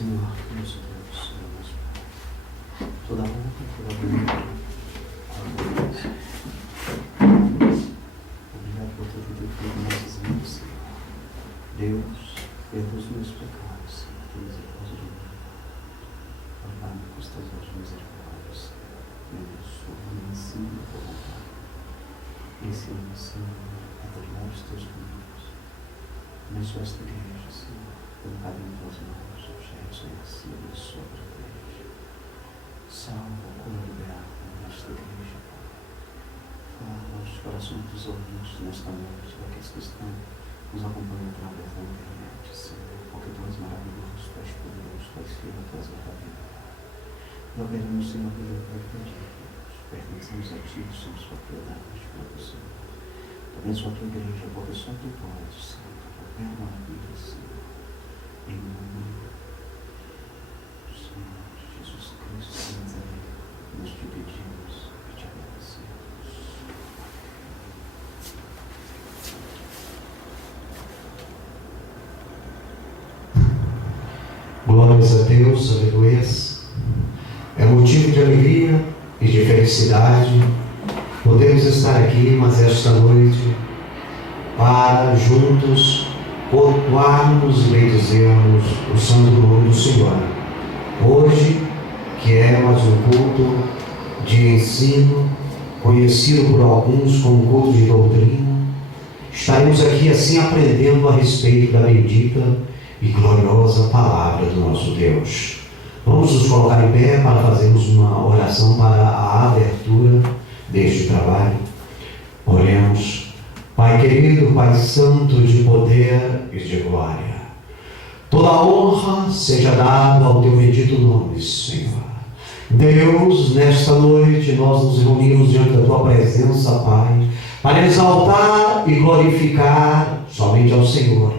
Senhor, nosso Deus, Senhor, nosso Pai, toda honra, toda glória, obrigado por ter vindo em nossas vidas, Senhor. Deus, perdoa os meus pecados, Senhor, tem misericórdia de mim. Pai, custoso de misericórdia, Senhor. Me abençoa, me ensina a tua vontade. Ensina-me, Senhor, a trilhar os teus caminhos. Abençoa esta igreja, Senhor, pelo carinho das mãos, o Gerson e assim, abençoa a igreja. Salva, cura, liberta nesta igreja, Pai. Fala aos corações dos ouvintes nesta noite, daqueles que estão nos acompanhando através da internet, Senhor, porque tu és maravilhoso, tu és poderoso, tu és fiel, tu és verdadeiro. Nós veremos, Senhor, que eu perdi, pertencemos a ti, somos propriedade do Senhor. Abençoa a tua igreja, porque só tu podes, Senhor, qualquer maravilha, Senhor. Em nome do Senhor Jesus Cristo, Senhor, nós te pedimos e te agradecemos. Glórias a Deus, aleluia. É motivo de alegria e de felicidade podemos estar aqui, mas esta noite, para juntos cultuarmos e bendizermos o santo nome do Senhor. Hoje, que é mais um culto de ensino, conhecido por alguns como culto de doutrina, estaremos aqui assim aprendendo a respeito da bendita e gloriosa palavra do nosso Deus. Vamos nos colocar em pé para fazermos uma oração para a abertura deste trabalho. Oremos. Pai querido, Pai santo de poder e de glória, toda honra seja dada ao teu bendito nome, Senhor. Deus, nesta noite nós nos reunimos diante da tua presença, Pai, para exaltar e glorificar somente ao Senhor.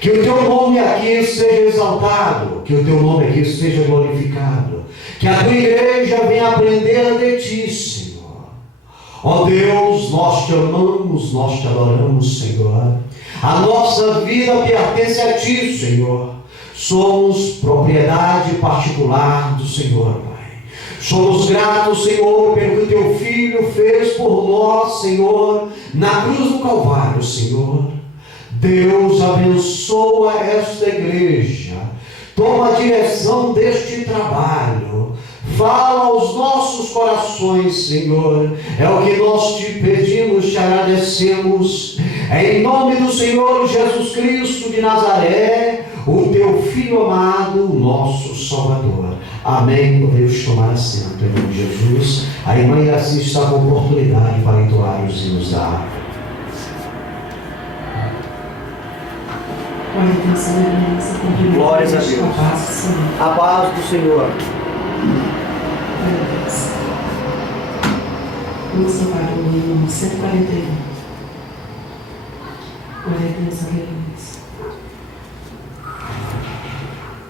Que o teu nome aqui seja exaltado, que o teu nome aqui seja glorificado, que a tua igreja venha aprender de ti, Senhor. Ó Deus, nós te amamos, nós te adoramos, Senhor. A nossa vida pertence a ti, Senhor. Somos propriedade particular do Senhor, Pai. Somos gratos, Senhor, pelo que teu Filho fez por nós, Senhor, na cruz do Calvário, Senhor. Deus, abençoa esta igreja, toma a direção deste trabalho, fala aos nossos corações, Senhor, é o que nós te pedimos, te agradecemos, em nome do Senhor Jesus Cristo de Nazaré, o teu Filho amado, o nosso Salvador. Amém. Podemos tomar assento em nome de Jesus. A irmã Iraci está com oportunidade para entoar os hinos da harpa. Glórias a Deus. A paz do Senhor. Vamos tocar o hino 141. Glória a Deus, aleluia.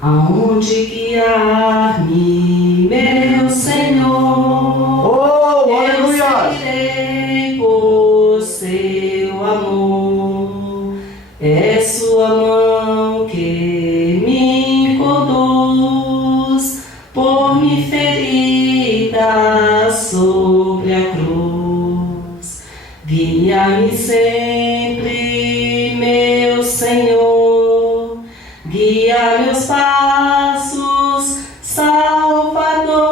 Aonde guiar-me, meu Senhor, Oh, eu aleluia! seguirei por seu amor. É sua mão que me conduz por me ferida sobre a cruz. Guia-me sempre, meu Senhor, guia meus passos, Salvador.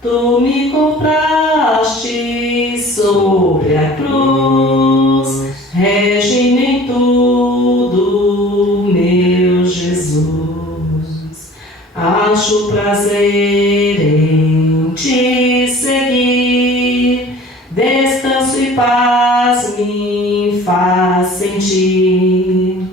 Tu me compraste sobre a cruz, rege-me em tudo, meu Jesus. Acho prazer em te seguir, descanso e paz me faz sentir.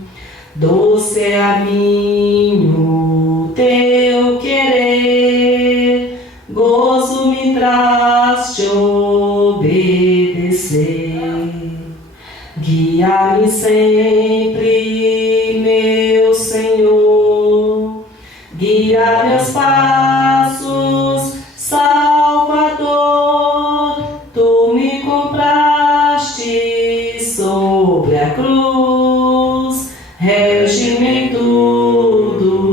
Doce é a mim o teu querer, gozo me traz te obedecer. Guia-me sempre, meu Senhor, guia meus passos, Salvador. Tu me compraste sobre a cruz, rege-me em tudo,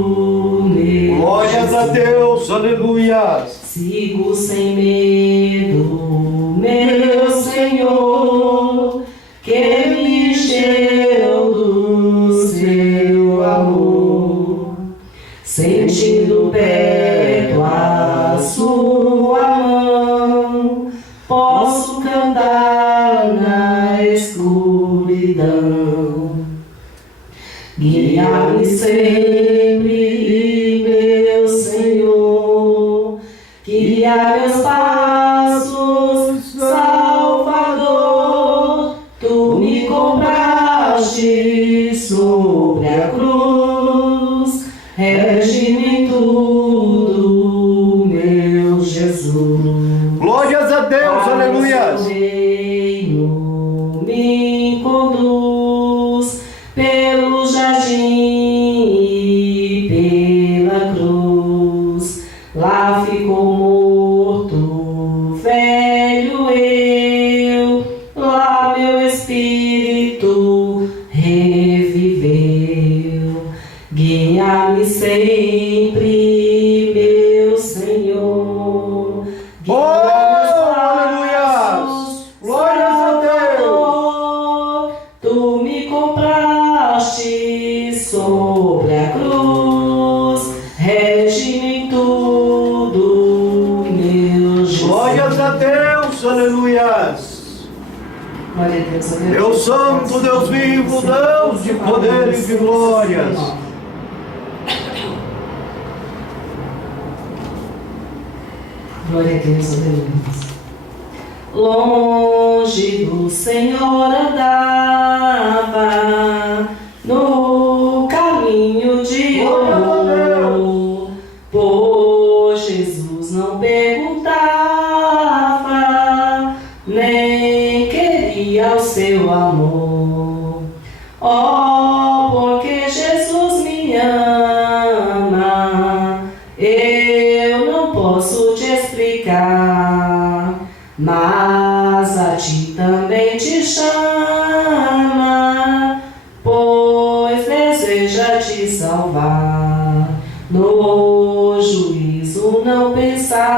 sigo sem medo, meu Senhor, que me encheu do seu amor, sentindo perto a sua mão, posso cantar na escuridão. Guia-me sempre, meu Senhor, guia meus passos, Salvador. Tu me compraste sobre a cruz, rege-me em tudo, meu Jesus. Glórias a Deus, aleluias. Reino me conduz pelo jardim e pela cruz. Lá ficou morto, velho eu, lá meu espírito reviveu. Guia-me sempre, meu Senhor. Tu me compraste sobre a cruz, rege-me em tudo, meu Jesus. Glórias a Deus, aleluias. Glória a Deus, aleluia. Deus santo, Deus vivo, Deus de poder e de glórias. Glória a Deus, aleluia. Longe do Senhor andava, no caminho de amor, por Jesus não perguntava, nem queria o seu amor. Oh, porque Jesus me ama, eu não posso te explicar, mas a ti também te chama, pois deseja te salvar. No juízo não pensava,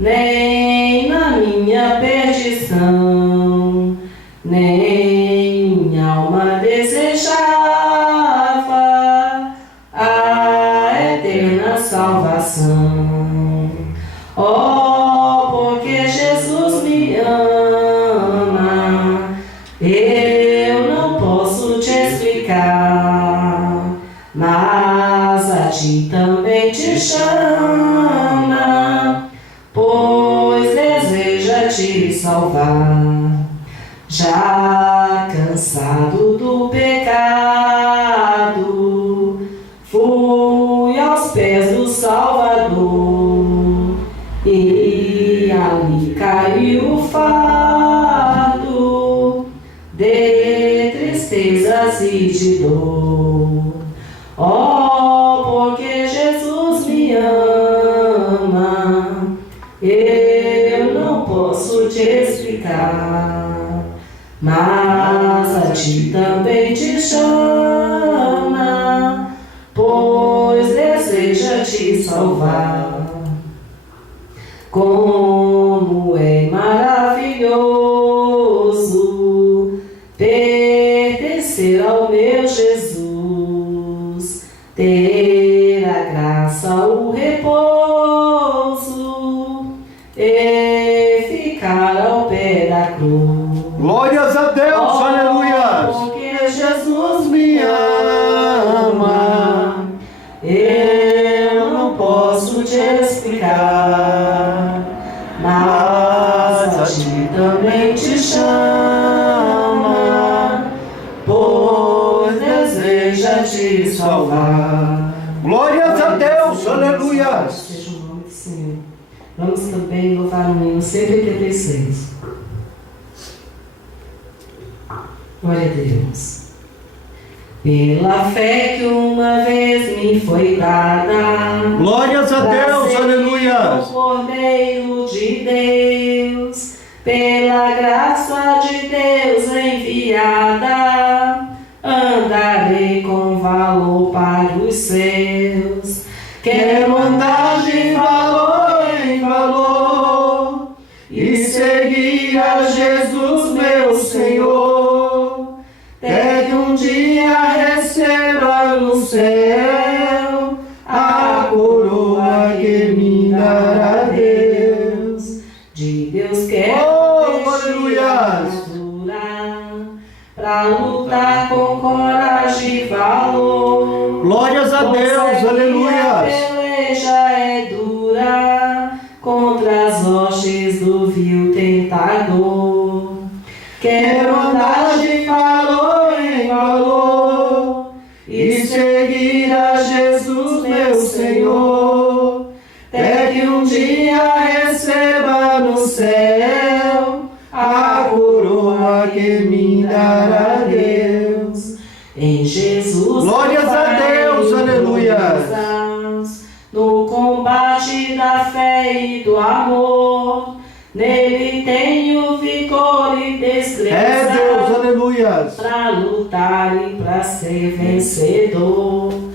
nem na minha perdição, nem minha alma desejava a eterna salvação. Oh, porque Jesus me ama, eu não posso te explicar, mas a ti também te chama, pois deseja te salvar. Já cansado do pecado, fui aos pés do Salvador, e ali caiu o fardo de tristezas e de dor. Oh, porque Jesus me ama, eu não posso te explicar, mas a ti também te chama, pois deseja te salvar. Como é maravilhoso pertencer ao meu Jesus, ter a graça, o repouso e ficar ao pé da cruz. Glórias a Deus, Oh, aleluias. porque Jesus me ama, eu não posso te explicar, mas a ti também te chama, pois deseja te salvar. Glórias a Deus, aleluias. Seja o nome do Senhor. Vamos também louvar o hino 186. Glória a Deus. Pela fé que uma vez me foi dada, Glórias a Deus, aleluias. o Cordeiro de Deus, pela graça de Deus enviada, andarei com valor para os céus. Quero andar das hostes do vil tentador. Quero andar de valor em valor e seguir a Jesus, meu Senhor, até que um dia receba no céu a coroa que me dará Deus. Em Jesus, Glórias a Deus, aleluia. No combate da fé e do amor, nele tenho vigor e destreza. É Deus, aleluia. Pra lutar e pra ser vencedor.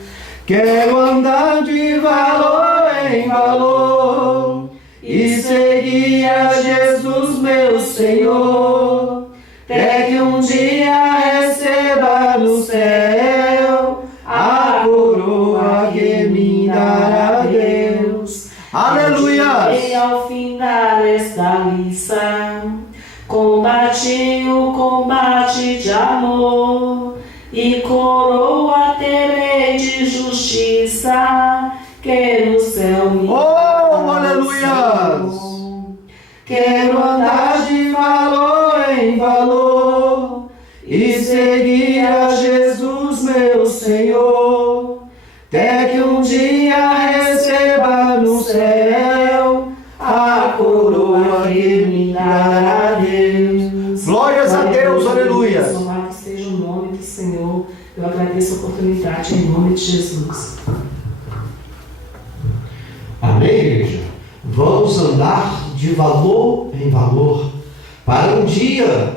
Quero andar de valor em valor e seguir a Jesus, meu Senhor, até que um dia receba no céu a coroa que me dará Deus. Aleluia! E ao findar esta missão, combati o combate de amor e coroa terei de justiça que no céu me Oh, aleluia! Quero andar de valor em valor e seguir a Jesus, meu Senhor, até que um dia receba no céu a coroa que me dará Deus. Glórias a Deus, aleluia. Louvado seja o nome do Senhor. Eu agradeço a oportunidade em nome de Jesus. Amém, igreja? Vamos andar de valor em valor, para um dia,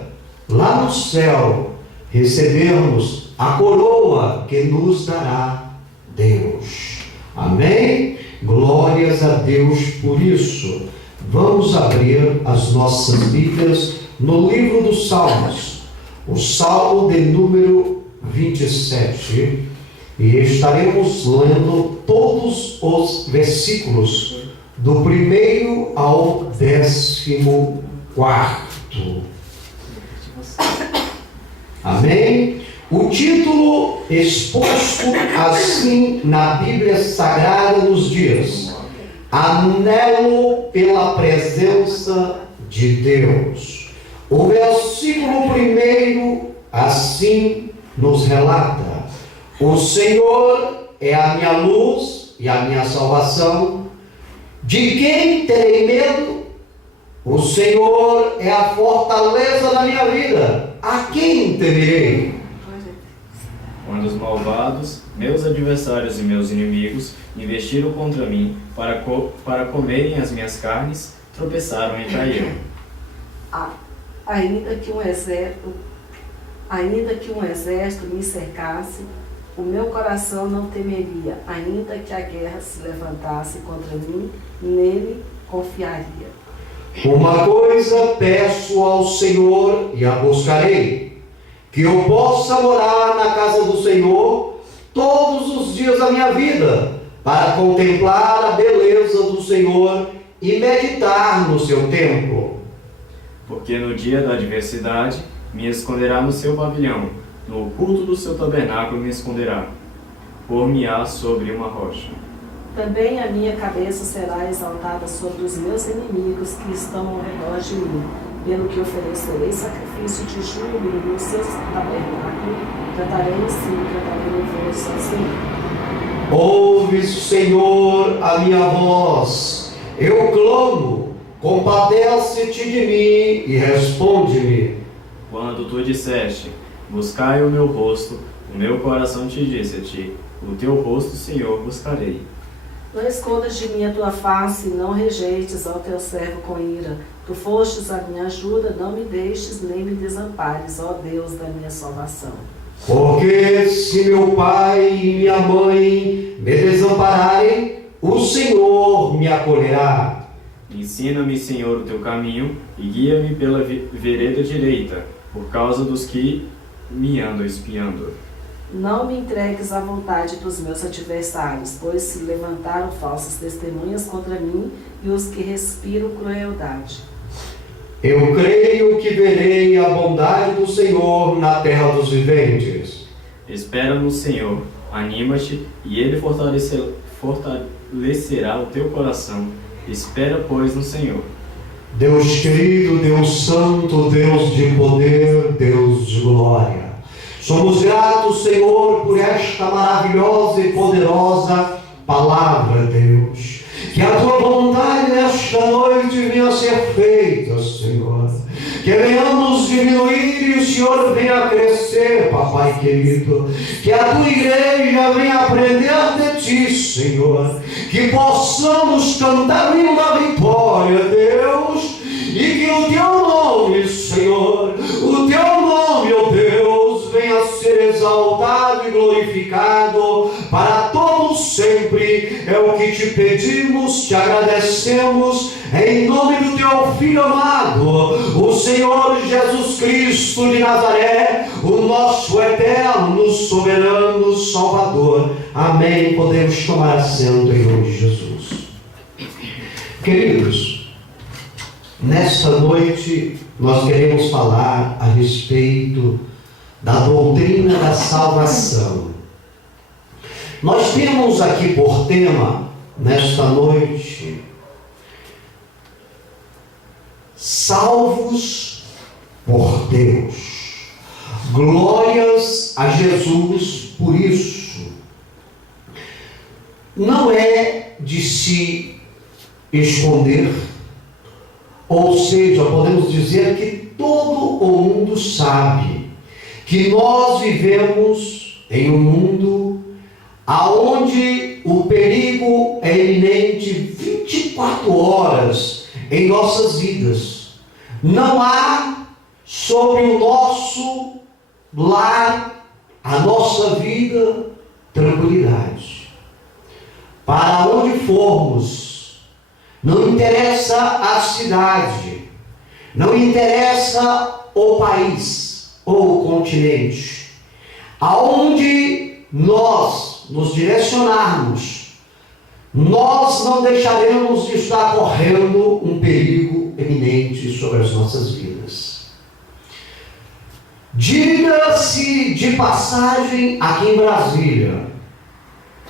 lá no céu, recebermos a coroa que nos dará Deus. Amém? Glórias a Deus por isso. Vamos abrir as nossas Bíblias no livro dos Salmos, o Salmo de número 27, e estaremos lendo todos os versículos do 1º ao 14º. Amém? O título exposto assim na Bíblia Sagrada nos diz: Anelo pela presença de Deus. O versículo 1 assim nos relata: O Senhor é a minha luz e a minha salvação. De quem terei medo? O Senhor é a fortaleza da minha vida. A quem temerei? Quando os malvados, meus adversários e meus inimigos, investiram contra mim para comerem as minhas carnes, tropeçaram e caíram. Ainda que um exército me cercasse, o meu coração não temeria. Ainda que a guerra se levantasse contra mim, nele confiaria. Uma coisa peço ao Senhor e a buscarei, que eu possa morar na casa do Senhor todos os dias da minha vida, para contemplar a beleza do Senhor e meditar no seu templo. Porque no dia da adversidade me esconderá no seu pavilhão, no oculto do seu tabernáculo me esconderá. Por-me-á sobre uma rocha. Também a minha cabeça será exaltada sobre os meus inimigos que estão ao redor de mim, pelo que oferecerei sacrifício de júbilo no seu tabernáculo, cantarei louvores ao Senhor. Ouve, Senhor, a minha voz, eu clamo, compadece-te de mim e responde-me. Quando tu disseste, buscai o meu rosto, o meu coração te disse a ti, o teu rosto, Senhor, buscarei. Não escondas de mim a tua face, não rejeites ao teu servo com ira. Tu fostes a minha ajuda, não me deixes nem me desampares, ó Deus da minha salvação. Porque se meu pai e minha mãe me desampararem, o Senhor me acolherá. Ensina-me, Senhor, o teu caminho e guia-me pela vereda direita, por causa dos que me andam espiando. Não me entregues à vontade dos meus adversários, pois se levantaram falsas testemunhas contra mim e os que respiram crueldade. Eu creio que verei a bondade do Senhor na terra dos viventes. Espera no Senhor, anima-te, e Ele fortalecerá o teu coração. Espera, pois, no Senhor. Deus querido, Deus santo, Deus de poder, Deus de glória. Somos gratos, Senhor, por esta maravilhosa e poderosa palavra, Deus. Que a tua vontade nesta noite venha a ser feita, Senhor. Que venhamos diminuir e o Senhor venha a crescer, Papai querido. Que a tua igreja venha aprender de ti, Senhor. Que possamos cantar uma vitória, Deus. E que o teu nome, Senhor, o teu nome, ó Deus, venha a ser exaltado e glorificado para todos sempre. É o que te pedimos, te agradecemos, em nome do teu Filho amado, o Senhor Jesus Cristo de Nazaré, o nosso eterno, soberano Salvador. Amém. Podemos tomar assento em nome de Jesus. Queridos, nesta noite nós queremos falar a respeito da doutrina da salvação. Nós temos aqui por tema, nesta noite, salvos por Deus. Glórias a Jesus por isso. Não é de se esconder, ou seja, podemos dizer que todo o mundo sabe que nós vivemos em um mundo aonde o perigo é iminente 24 horas em nossas vidas. Não há sobre o nosso lar, a nossa vida, tranquilidade. Para onde formos, não interessa a cidade, não interessa o país ou o continente, aonde nós nos direcionarmos, nós não deixaremos de estar correndo um perigo eminente sobre as nossas vidas. Diga-se de passagem aqui em Brasília,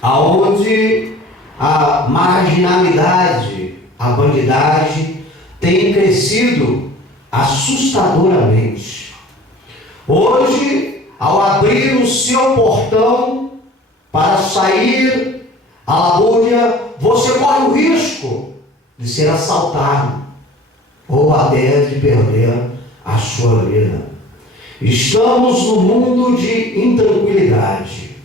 aonde a marginalidade, a bandidagem tem crescido assustadoramente. Hoje, ao abrir o seu portão para sair à Lamúria, você corre o risco de ser assaltado ou até de perder a sua vida. Estamos no mundo de intranquilidade.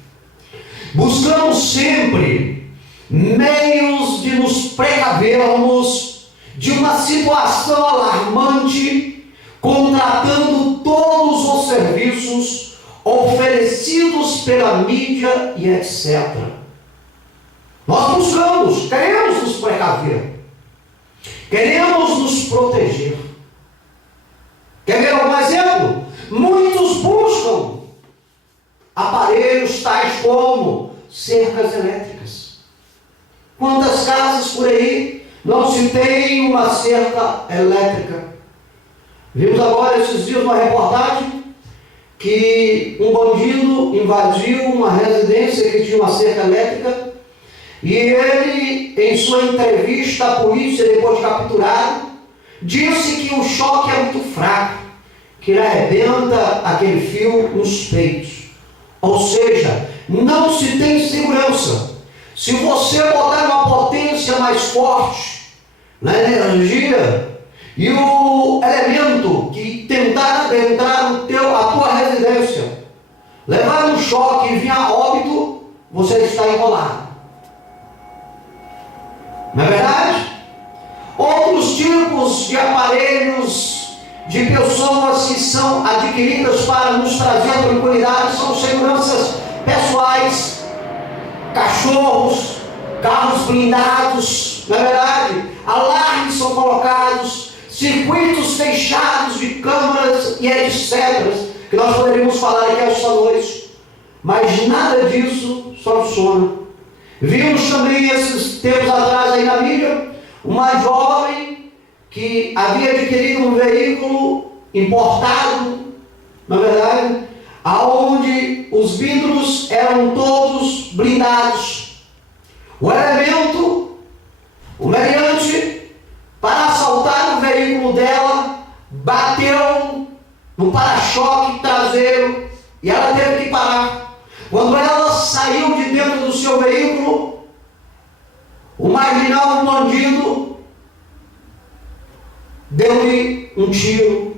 Buscamos sempre meios de nos precavermos de uma situação alarmante, contratando todos os serviços oferecidos pela mídia e etc. Nós buscamos, queremos nos precaver, queremos nos proteger. Quer ver algum exemplo? Muitos buscam aparelhos tais como cercas elétricas. Quantas casas por aí não se tem uma cerca elétrica? Vimos agora esses dias uma reportagem que um bandido invadiu uma residência que tinha uma cerca elétrica e ele, em sua entrevista à polícia, depois de capturado, disse que o choque é muito fraco, que ele arrebenta aquele fio nos peitos. Ou seja, não se tem segurança. Se você botar uma potência mais forte na energia e o elemento que tentar adentrar a tua residência levar um choque e vir a óbito, você está enrolado. Não é verdade? Outros tipos de aparelhos de pessoas que são adquiridas para nos trazer tranquilidade são seguranças pessoais, cachorros, carros blindados, não é verdade? Alarmes são colocados, circuitos fechados de câmeras e etc., que nós poderíamos falar aqui esta noite, mas nada disso soluciona. Vimos também esses tempos atrás aí na mídia, uma jovem que havia adquirido um veículo importado, na verdade, aonde os vidros eram todos blindados. O elemento, o meliante, no para-choque traseiro e ela teve que parar. Quando ela saiu de dentro do seu veículo, o marginal, o bandido, deu-lhe um tiro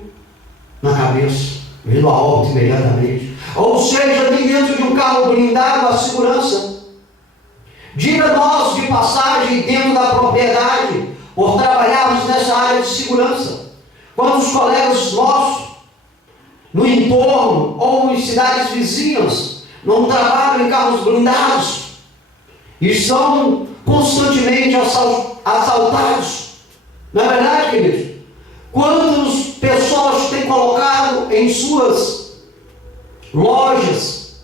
na cabeça, vindo a óbito imediatamente. Ou seja, dentro de um carro blindado, a segurança. Diga nós de passagem dentro da propriedade, por trabalharmos nessa área de segurança. Quantos colegas nossos, no entorno ou em cidades vizinhas, não trabalham em carros blindados e são constantemente assaltados? Não é verdade, queridos? Quantas pessoas têm colocado em suas lojas,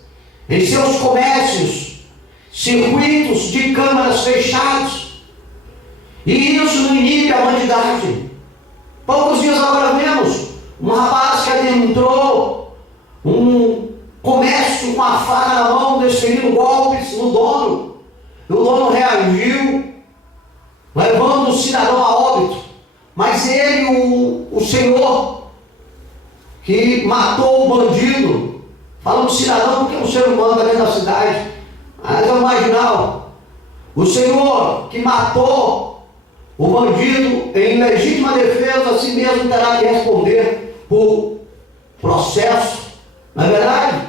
em seus comércios, circuitos de câmaras fechados, e isso não inibe a bandidagem. Poucos dias agora vemos um rapaz que adentrou um comércio com a faca na mão, desferindo golpes no dono, e o dono reagiu, levando o cidadão a óbito. Mas ele, o senhor que matou o bandido, falando cidadão porque é um ser humano dentro da cidade, mas é um marginal, o senhor que matou o bandido em legítima defesa, assim mesmo terá que responder por processo. Não é verdade?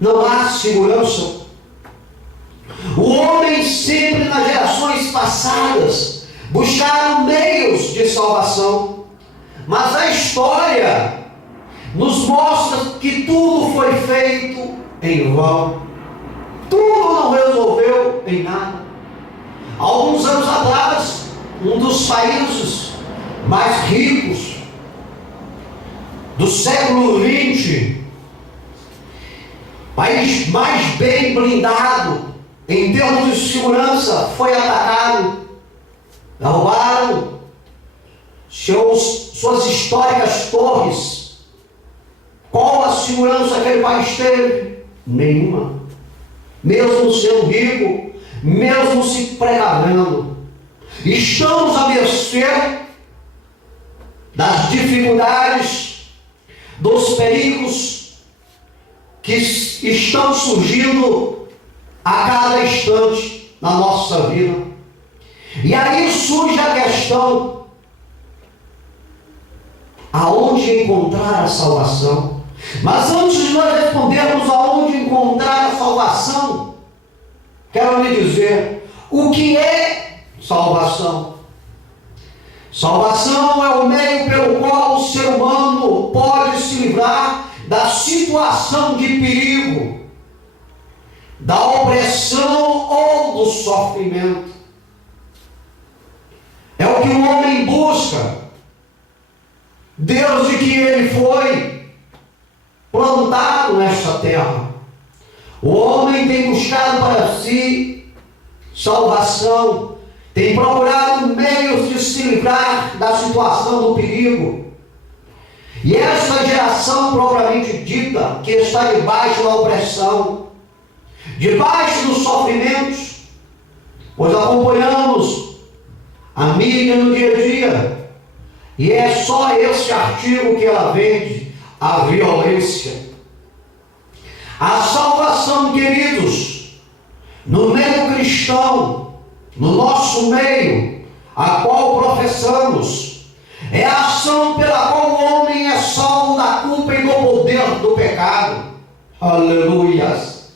Não há segurança. O homem sempre nas gerações passadas buscaram meios de salvação, mas a história nos mostra que tudo foi feito em vão. Tudo não resolveu em nada. Alguns anos atrás, um dos países mais ricos do século XX, país mais bem blindado em termos de segurança, foi atacado. Roubaram suas históricas torres. Qual a segurança que aquele país teve? Nenhuma. Mesmo sendo rico, mesmo se precavendo, estamos à mercê das dificuldades, dos perigos que estão surgindo a cada instante na nossa vida. E aí surge a questão: aonde encontrar a salvação? Mas antes de nós respondermos aonde encontrar a salvação, quero lhe dizer o que é salvação. Salvação é o meio pelo qual o ser humano pode se livrar da situação de perigo, da opressão ou do sofrimento. É o que o homem busca desde que ele foi plantado nesta terra. O homem tem buscado para si salvação, tem procurado meios de se livrar da situação do perigo. E esta geração propriamente dita, que está debaixo da opressão, debaixo dos sofrimentos, pois acompanhamos a mídia no dia a dia, e é só esse artigo que ela vende: a violência. A salvação, queridos, no meio cristão, no nosso meio, a qual professamos, é a ação pela qual o homem é salvo da culpa e do poder do pecado. Aleluias!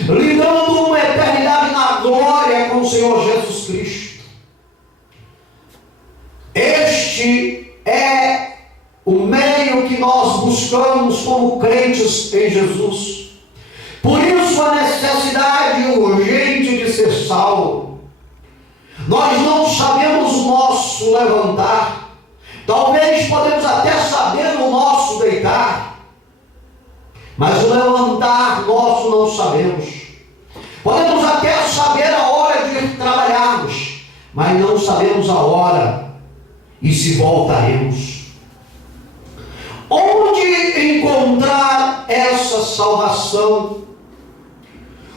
Lhe dando uma eternidade na glória com o Senhor Jesus Cristo. Este é o meio que nós buscamos como crentes em Jesus. Por isso a necessidade urgente de ser salvo. Nós não sabemos o nosso levantar. Talvez podemos até saber o nosso deitar, mas o levantar nosso não sabemos. Podemos até saber a hora de trabalharmos, mas não sabemos a hora e se voltaremos. Onde encontrar essa salvação?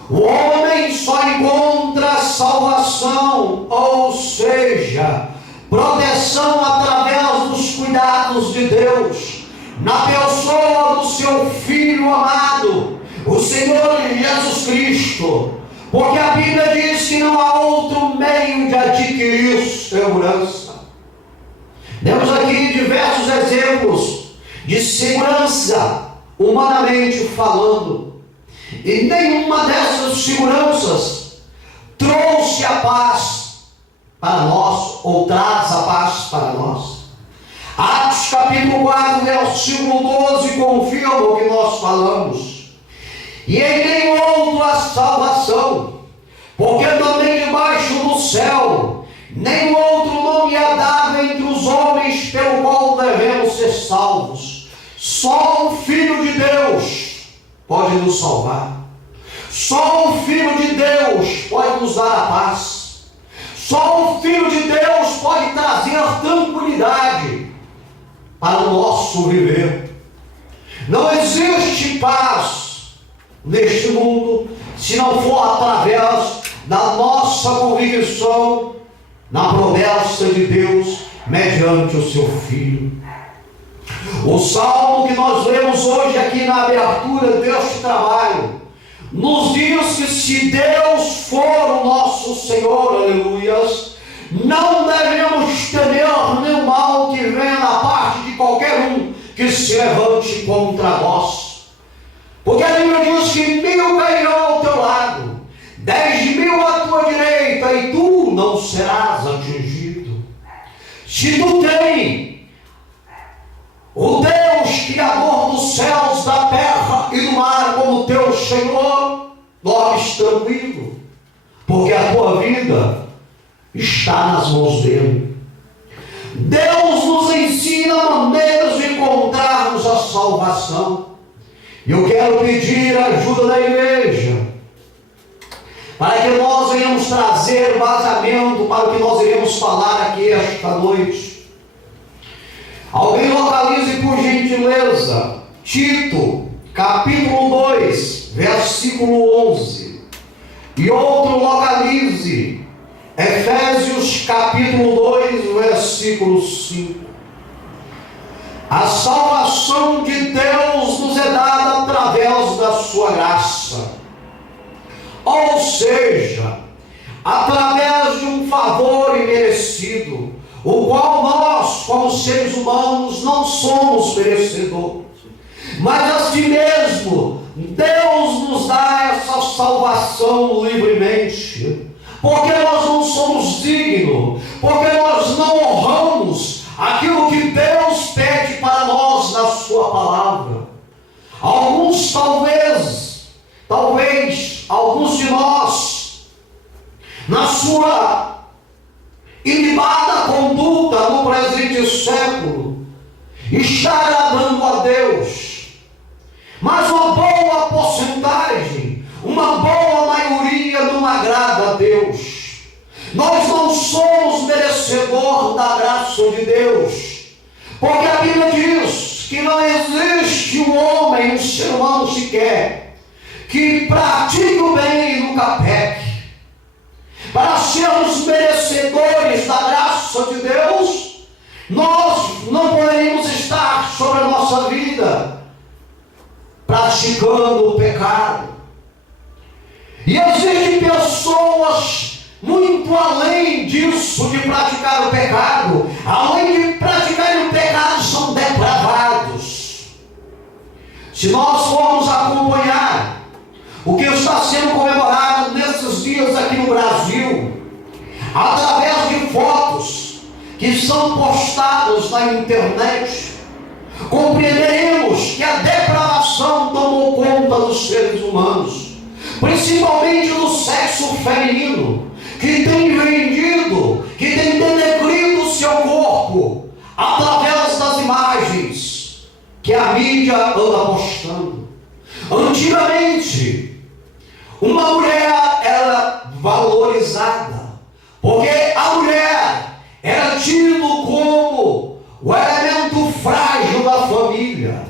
O homem só encontra salvação, ou seja, proteção através dos cuidados de Deus, na pessoa do seu Filho amado, o Senhor Jesus Cristo, porque a Bíblia diz que não há outro meio de adquirir segurança. Temos aqui diversos exemplos de segurança, humanamente falando, e nenhuma dessas seguranças trouxe a paz para nós, ou traz a paz para nós. Atos capítulo 4, versículo 12 confirma o que nós falamos. E em nenhum outro há salvação, porque também debaixo do céu nenhum outro nome é dado entre os homens pelo qual devemos ser salvos. Só o Filho de Deus pode nos salvar. Só o Filho de Deus pode nos dar a paz. Só o Filho de Deus pode trazer tranquilidade para o nosso viver. Não existe paz neste mundo se não for através da nossa convicção na promessa de Deus mediante o seu Filho. O salmo que nós lemos hoje aqui na abertura deste trabalho nos diz que se Deus for o nosso Senhor, aleluias, não devemos temer nenhum mal que venha da parte de qualquer um que se levante contra nós. Porque a Bíblia diz que 1000 cairão ao teu lado, 10.000 à tua direita, e tu não serás atingido. Se tu tens o Deus Criador dos céus, da terra e do mar como teu Senhor, dormes tranquilo, porque a tua vida está nas mãos dele. Deus nos ensina maneiras de encontrarmos a salvação. E eu quero pedir a ajuda da igreja, para que nós venhamos trazer vazamento para o que nós iremos falar aqui esta noite. Alguém localize por gentileza Tito, capítulo 2, versículo 11. E outro localize Efésios, capítulo 2, versículo 5. A salvação de Deus nos é dada através da sua graça, ou seja, através de um favor imerecido, o qual nós, como seres humanos, não somos merecedores, mas assim mesmo Deus nos dá essa salvação livremente, porque nós não somos dignos, porque nós não honramos aquilo que Deus pede para nós na sua palavra. Alguns talvez alguns de nós, na sua ilibada conduta no presente século, está agradando a Deus, mas uma boa porcentagem, uma boa maioria não agrada a Deus. Nós não somos merecedores da graça de Deus, porque a Bíblia diz que não existe um homem, um ser humano sequer, que pratique o bem e nunca peque. Para sermos merecedores da graça de Deus, nós não poderíamos estar sobre a nossa vida praticando o pecado. E existem pessoas muito além disso, de praticar o pecado, além de praticar o pecado, são depravados. Se nós formos acompanhar o que está sendo comemorado nesses dias aqui no Brasil, através de fotos que são postadas na internet, compreenderemos que a depravação tomou conta dos seres humanos, principalmente do sexo feminino, que tem vendido, que tem denegrido o seu corpo através das imagens que a mídia anda postando. Antigamente, uma mulher era valorizada, porque a mulher era tido como o elemento frágil da família,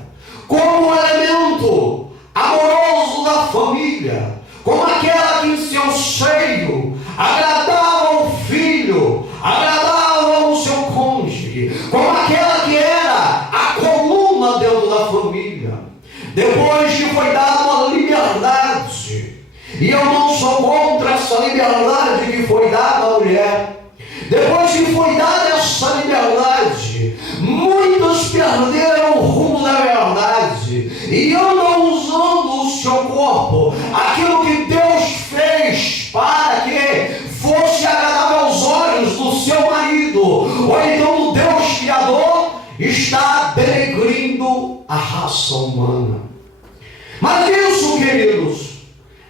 como o elemento amoroso da família, como aquela que em seu seio agradava o filho, agradava o seu cônjuge, como aquela que era a coluna dentro depois que foi dada uma liberdade, e eu não sou contra essa liberdade que foi dada à mulher, depois que foi dada essa liberdade, muitos perderam o rumo da verdade e andam usando o seu corpo, aquilo que Deus fez para que fosse agradável aos olhos do seu marido, ou então o Deus Criador está denegrindo a raça humana. Mas isso, queridos,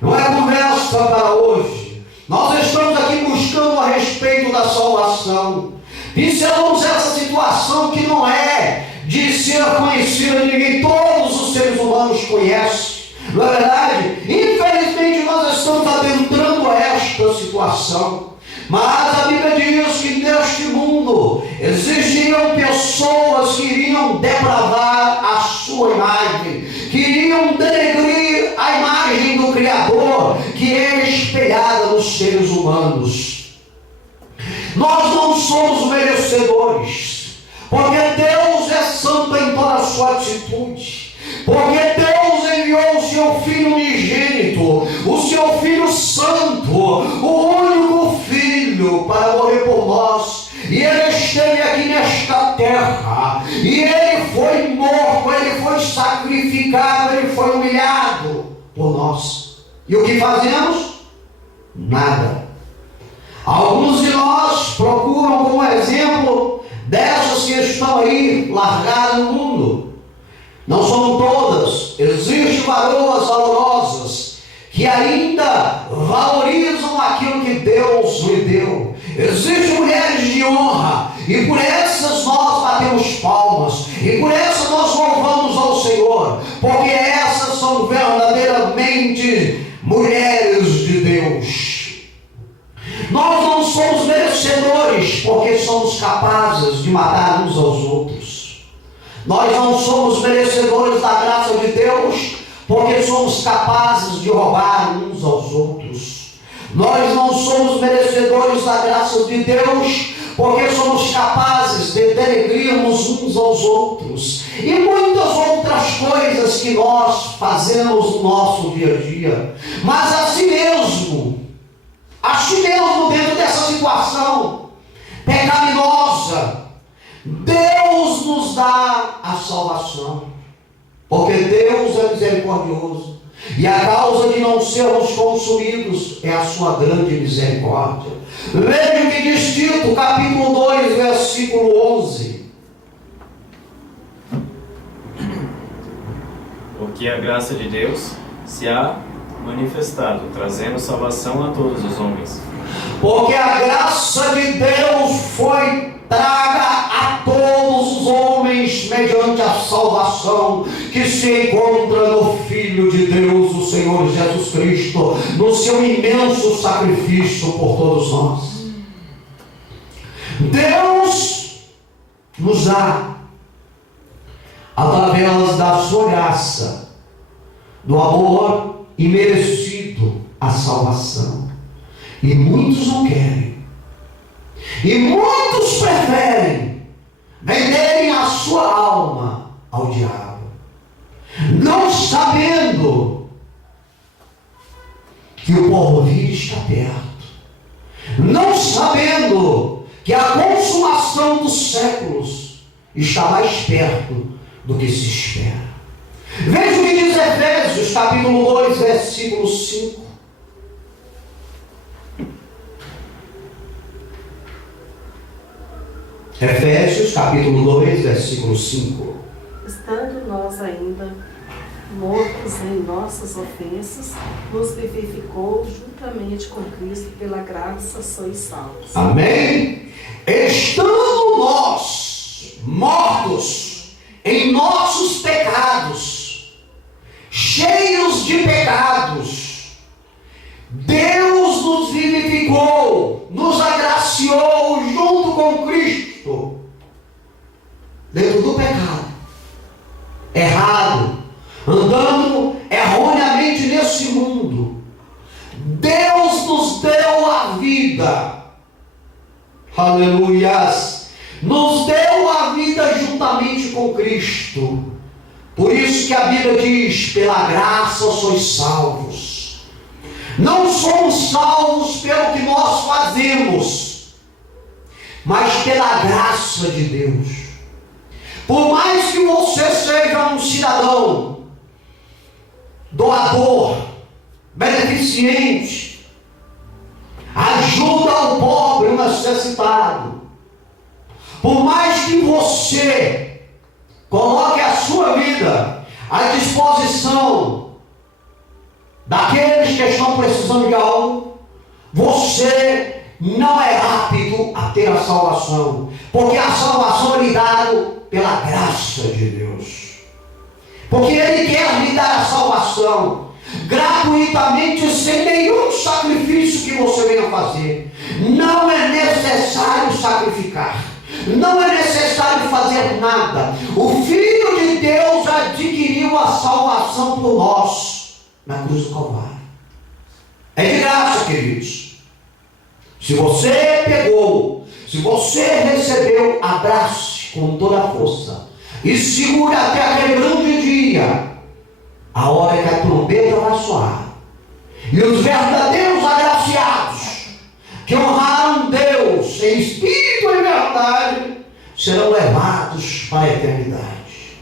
não é conversa para hoje. Nós estamos aqui buscando a respeito da salvação. Pincelamos essa situação que não é de ser conhecida de ninguém. Todos os seres humanos conhecem, não é verdade? Infelizmente nós estamos adentrando esta situação. Mas a Bíblia diz que neste mundo existiam pessoas que iriam depravar a sua imagem, que iriam denegrir a imagem do Criador, que é espelhada nos seres humanos. Nós não somos merecedores, porque Deus é santo em toda a sua atitude, porque Deus enviou o seu Filho unigênito, o seu Filho santo, o único Filho, para morrer por nós. E Ele esteve aqui nesta terra, e Ele foi morto, Ele foi sacrificado, Ele foi humilhado por nós. E o que fazemos? Nada. Alguns de nós procuram como exemplo dessas que estão aí largadas no mundo. Não são todas. Existem varoas valorosas que ainda valorizam aquilo que Deus lhe deu. Existem mulheres de honra, e por essas nós batemos palmas, e por essas nós louvamos ao Senhor, porque essas são verdadeiramente mulheres de Deus. Nós não somos merecedores, porque somos capazes de matar uns aos outros. Nós não somos merecedores da graça de Deus, porque somos capazes de roubar uns aos outros. Nós não somos merecedores da graça de Deus, porque somos capazes de denegrirmos uns aos outros. E muitas outras coisas que nós fazemos no nosso dia a dia. Mas assim mesmo dentro dessa situação pecaminosa, Deus nos dá a salvação, porque Deus é misericordioso, e a causa de não sermos consumidos é a sua grande misericórdia. Veja o que diz Tito, capítulo 2, versículo 11. Porque a graça de Deus se há manifestado, trazendo salvação a todos os homens. Porque a graça de Deus foi traga a todos os homens mediante a salvação que se encontra no Filho de Deus, o Senhor Jesus Cristo, no seu imenso sacrifício por todos nós. Deus nos dá, através da sua graça, do amor imerecido, a salvação. E muitos não querem. E muitos preferem venderem a sua alma ao diabo, não sabendo que o porvir está perto, não sabendo que a consumação dos séculos está mais perto do que se espera. Veja o que diz Efésios, capítulo 2, versículo 5. Efésios, capítulo 2, versículo 5. Estando nós ainda mortos em nossas ofensas, nos vivificou juntamente com Cristo, pela graça sois salvos. Amém? Estando nós mortos em nossos pecados, cheios de pecados, Deus nos vivificou, nos agraciou junto com Cristo, dentro do pecado, errado, andando erroneamente nesse mundo. Deus nos deu a vida, aleluias, nos deu a vida juntamente com Cristo, Por isso que a Bíblia diz: pela graça sois salvos. Não somos salvos pelo que nós fazemos, mas pela graça de Deus. Por mais que você seja um cidadão doador, beneficente, ajuda ao pobre, o necessitado, por mais que você coloque a sua vida à disposição daqueles que estão precisando de algo, você não é apto a ter a salvação, porque a salvação é lhe dada pela graça de Deus. Porque Ele quer lhe dar a salvação gratuitamente, sem nenhum sacrifício que você venha fazer. Não é necessário sacrificar, não é necessário fazer nada. O Filho de Deus adquiriu a salvação por nós na cruz do Calvário. É de graça, queridos. Se você pegou, se você recebeu, abrace com toda a força e segura até aquele grande dia, a hora que a trombeta vai soar, e os verdadeiros agraciados que honraram Deus em espírito e verdade serão levados para a eternidade.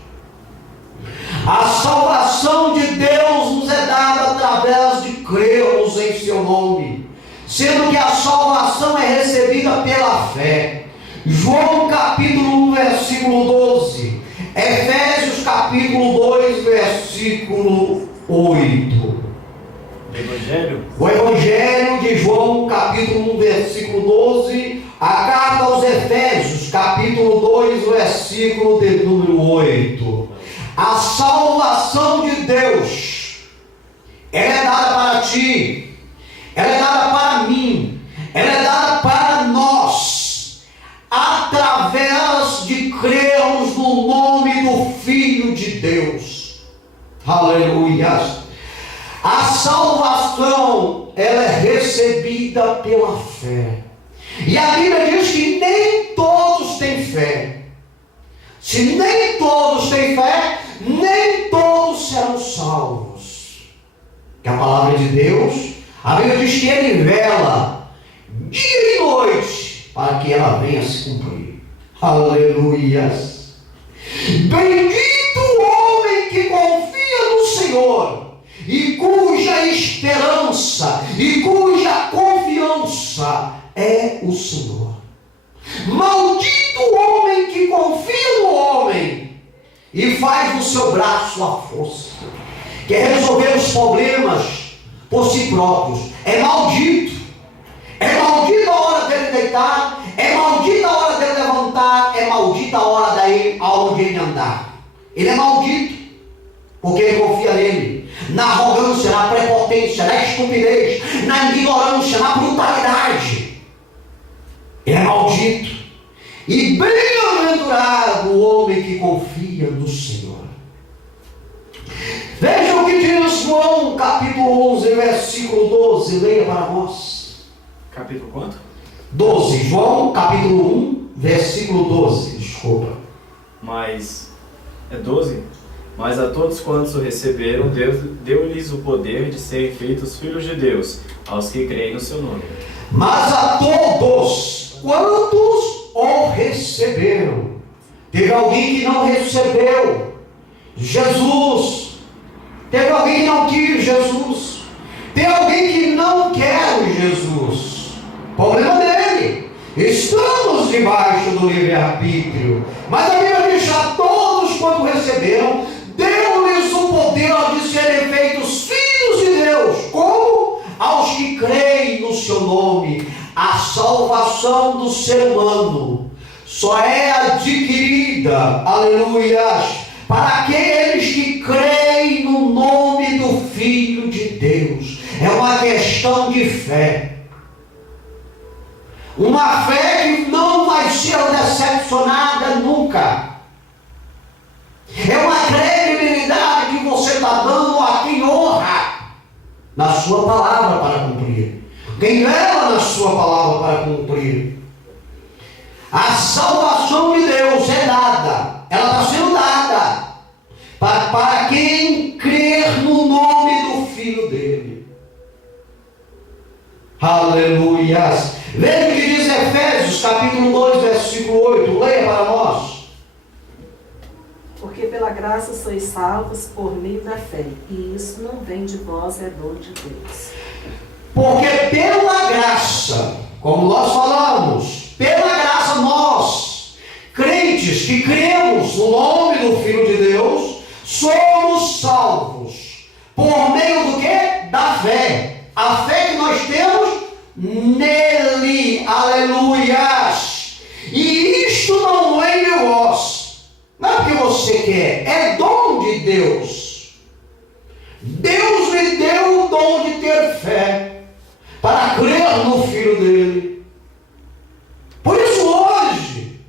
A salvação de Deus nos é dada através de crermos em seu nome, sendo que a salvação é recebida pela fé. João capítulo 1, versículo 12. Efésios capítulo 2, versículo 8. Evangelho? O Evangelho de João capítulo 1, versículo 12. A carta aos Efésios capítulo 2, versículo de número 8. A salvação de Deus, ela é dada para ti, ela é dada para mim, ela é dada para nós, através de crermos no nome do Filho de Deus. Aleluia! A salvação, ela é recebida pela fé. E a Bíblia diz que nem todos têm fé. Se nem todos têm fé, nem todos serão salvos. Que a palavra de Deus, a Bíblia diz que Ele vela dia e noite para que ela venha se cumprir. Aleluias! Bendito o homem que confia no Senhor e cuja esperança e cuja confiança é o Senhor. Maldito o homem que confia no homem e faz do seu braço a força, quer resolver os problemas por si próprios. É maldito. É maldita a hora dele deitar, é maldita a hora dele levantar, é maldita a hora daí aonde ele andar. Ele é maldito, porque ele confia nele. Na arrogância, na prepotência, na estupidez, na ignorância, na brutalidade. Ele é maldito. E bem-aventurado o homem que confia no Senhor. Veja o que diz João capítulo 11, versículo 12. Leia para nós. Capítulo quanto? 12. João capítulo 1, versículo 12. Desculpa. Mas, é 12? Mas a todos quantos o receberam, Deus deu-lhes o poder de serem feitos filhos de Deus, aos que creem no seu nome. Mas a todos quantos o receberam. Teve alguém que não recebeu Jesus. Teve alguém que não quis Jesus. Tem alguém que não quer Jesus. Problema dele. Estamos debaixo do livre-arbítrio. Mas a Bíblia diz: a todos quanto receberam, deu-lhes o poder de serem feitos filhos de Deus. Como? Aos que creem no seu nome. A salvação do ser humano só é adquirida, aleluia, para aqueles que creem no nome do Filho de Deus. É uma questão de fé. Uma fé que não vai ser decepcionada nunca. É uma credibilidade que você está dando a quem honra na sua palavra para cumprir. Quem leva na sua palavra para cumprir. A salvação de Deus é dada. Ela está sendo dada para Aleluias. Veja o que diz Efésios, capítulo 2, versículo 8. Leia para nós. Porque pela graça sois salvos por meio da fé, e isso não vem de vós, é dom de Deus. Porque pela graça, como nós falamos, pela graça nós, crentes que cremos no nome do Filho de Deus, somos salvos. Por meio do quê? Da fé. A fé que nós temos nele. Aleluias. E isto não vem de vós. Não é porque você quer, é dom de Deus. Deus lhe deu o dom de ter fé para crer no Filho dele. Por isso hoje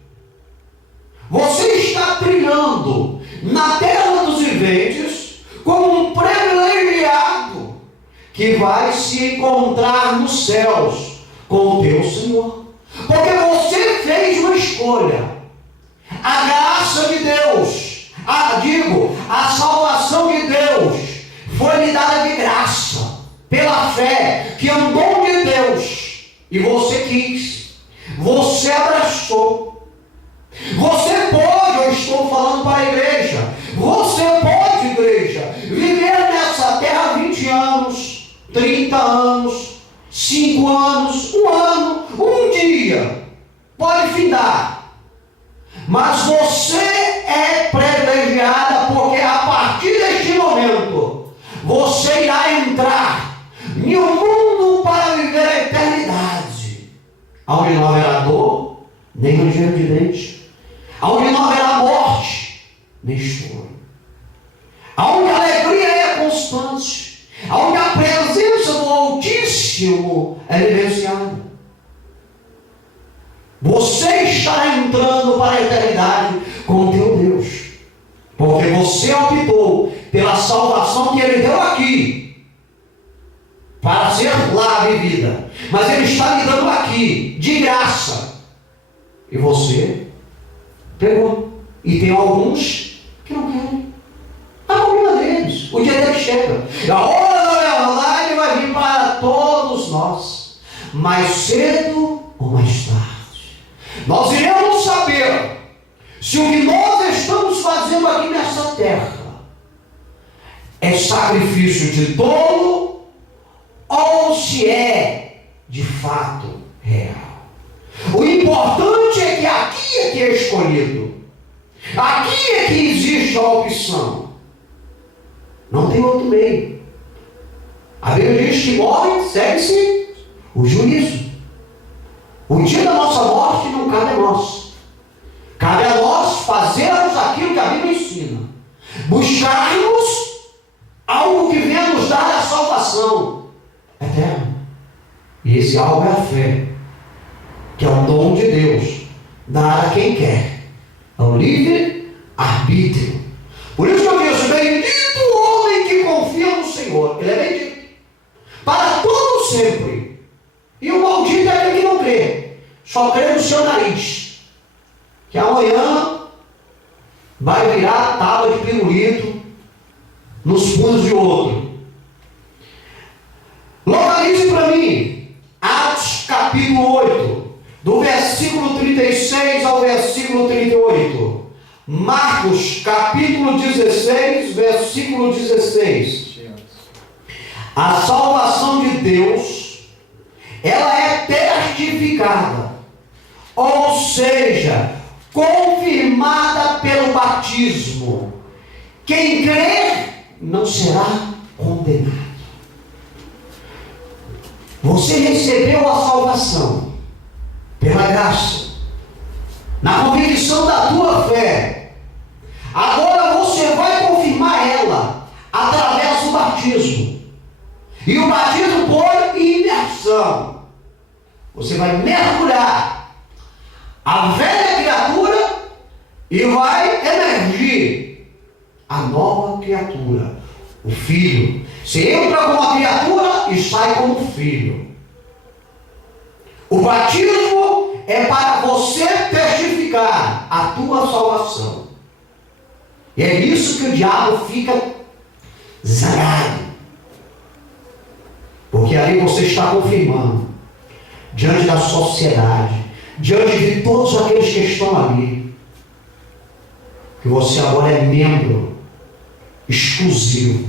você está trilhando na terra dos viventes como um privilegiado que vai se encontrar nos céus com o teu Senhor. Porque você fez uma escolha. A graça de Deus, a salvação de Deus foi lhe dada de graça, pela fé, que é um dom de Deus. E você quis, você abraçou. Você pode, eu estou falando para a igreja, você pode, igreja, viver nessa terra 20 anos, 30 anos, 5 anos, 1 ano, um dia, pode findar. Mas você é privilegiada, porque a partir deste momento você irá entrar em um mundo para viver a eternidade, onde não haverá dor, nem ranger de dente, onde não haverá morte, nem choro, onde a alegria é constante, onde a presença do Altíssimo é vivenciada. Você estará entrando para a eternidade com o teu Deus, porque você optou pela salvação que Ele deu aqui, para ser lá vivida, mas Ele está lhe dando aqui, de graça, e você pegou. E tem alguns que não querem. A família deles, o dia deles chega, e a hora da verdade vai vir para todos nós, mais cedo ou mais tarde. Nós iremos saber se o que nós estamos fazendo aqui nessa terra é sacrifício de tolo ou se é de fato real. O importante é que aqui é que é escolhido, aqui é que existe a opção, não tem outro meio. A Bíblia diz que morre, segue-se o juízo. O dia da nossa morte não cabe a nós. Cabe a nós fazermos aquilo que a Bíblia ensina. Buscarmos algo que venha nos dar a salvação eterna. E esse algo é a fé, que é o dom de Deus, dar a quem quer. É o livre arbítrio. Por isso que eu disse, bendito o homem que confia no Senhor. Ele é bendito para todo sempre. E o maldito é aquele que não crê, só crê no seu nariz, que amanhã vai virar tábua de pirulito nos punhos de outro. Localize para mim Atos capítulo 8, do versículo 36 ao versículo 38. Marcos capítulo 16, versículo 16. A salvação de Deus, ela é testificada, ou seja, confirmada pelo batismo. Quem crer não será condenado. Você recebeu a salvação pela graça, na convicção da tua fé. Agora você vai confirmar ela através do batismo. E o batismo por imersão. Você vai mergulhar a velha criatura e vai emergir a nova criatura, o filho. Você entra como uma criatura e sai como filho. O batismo é para você testificar a tua salvação. E é isso que o diabo fica zangado. Porque porque ali você está confirmando, diante da sociedade, diante de todos aqueles que estão ali, que você agora é membro exclusivo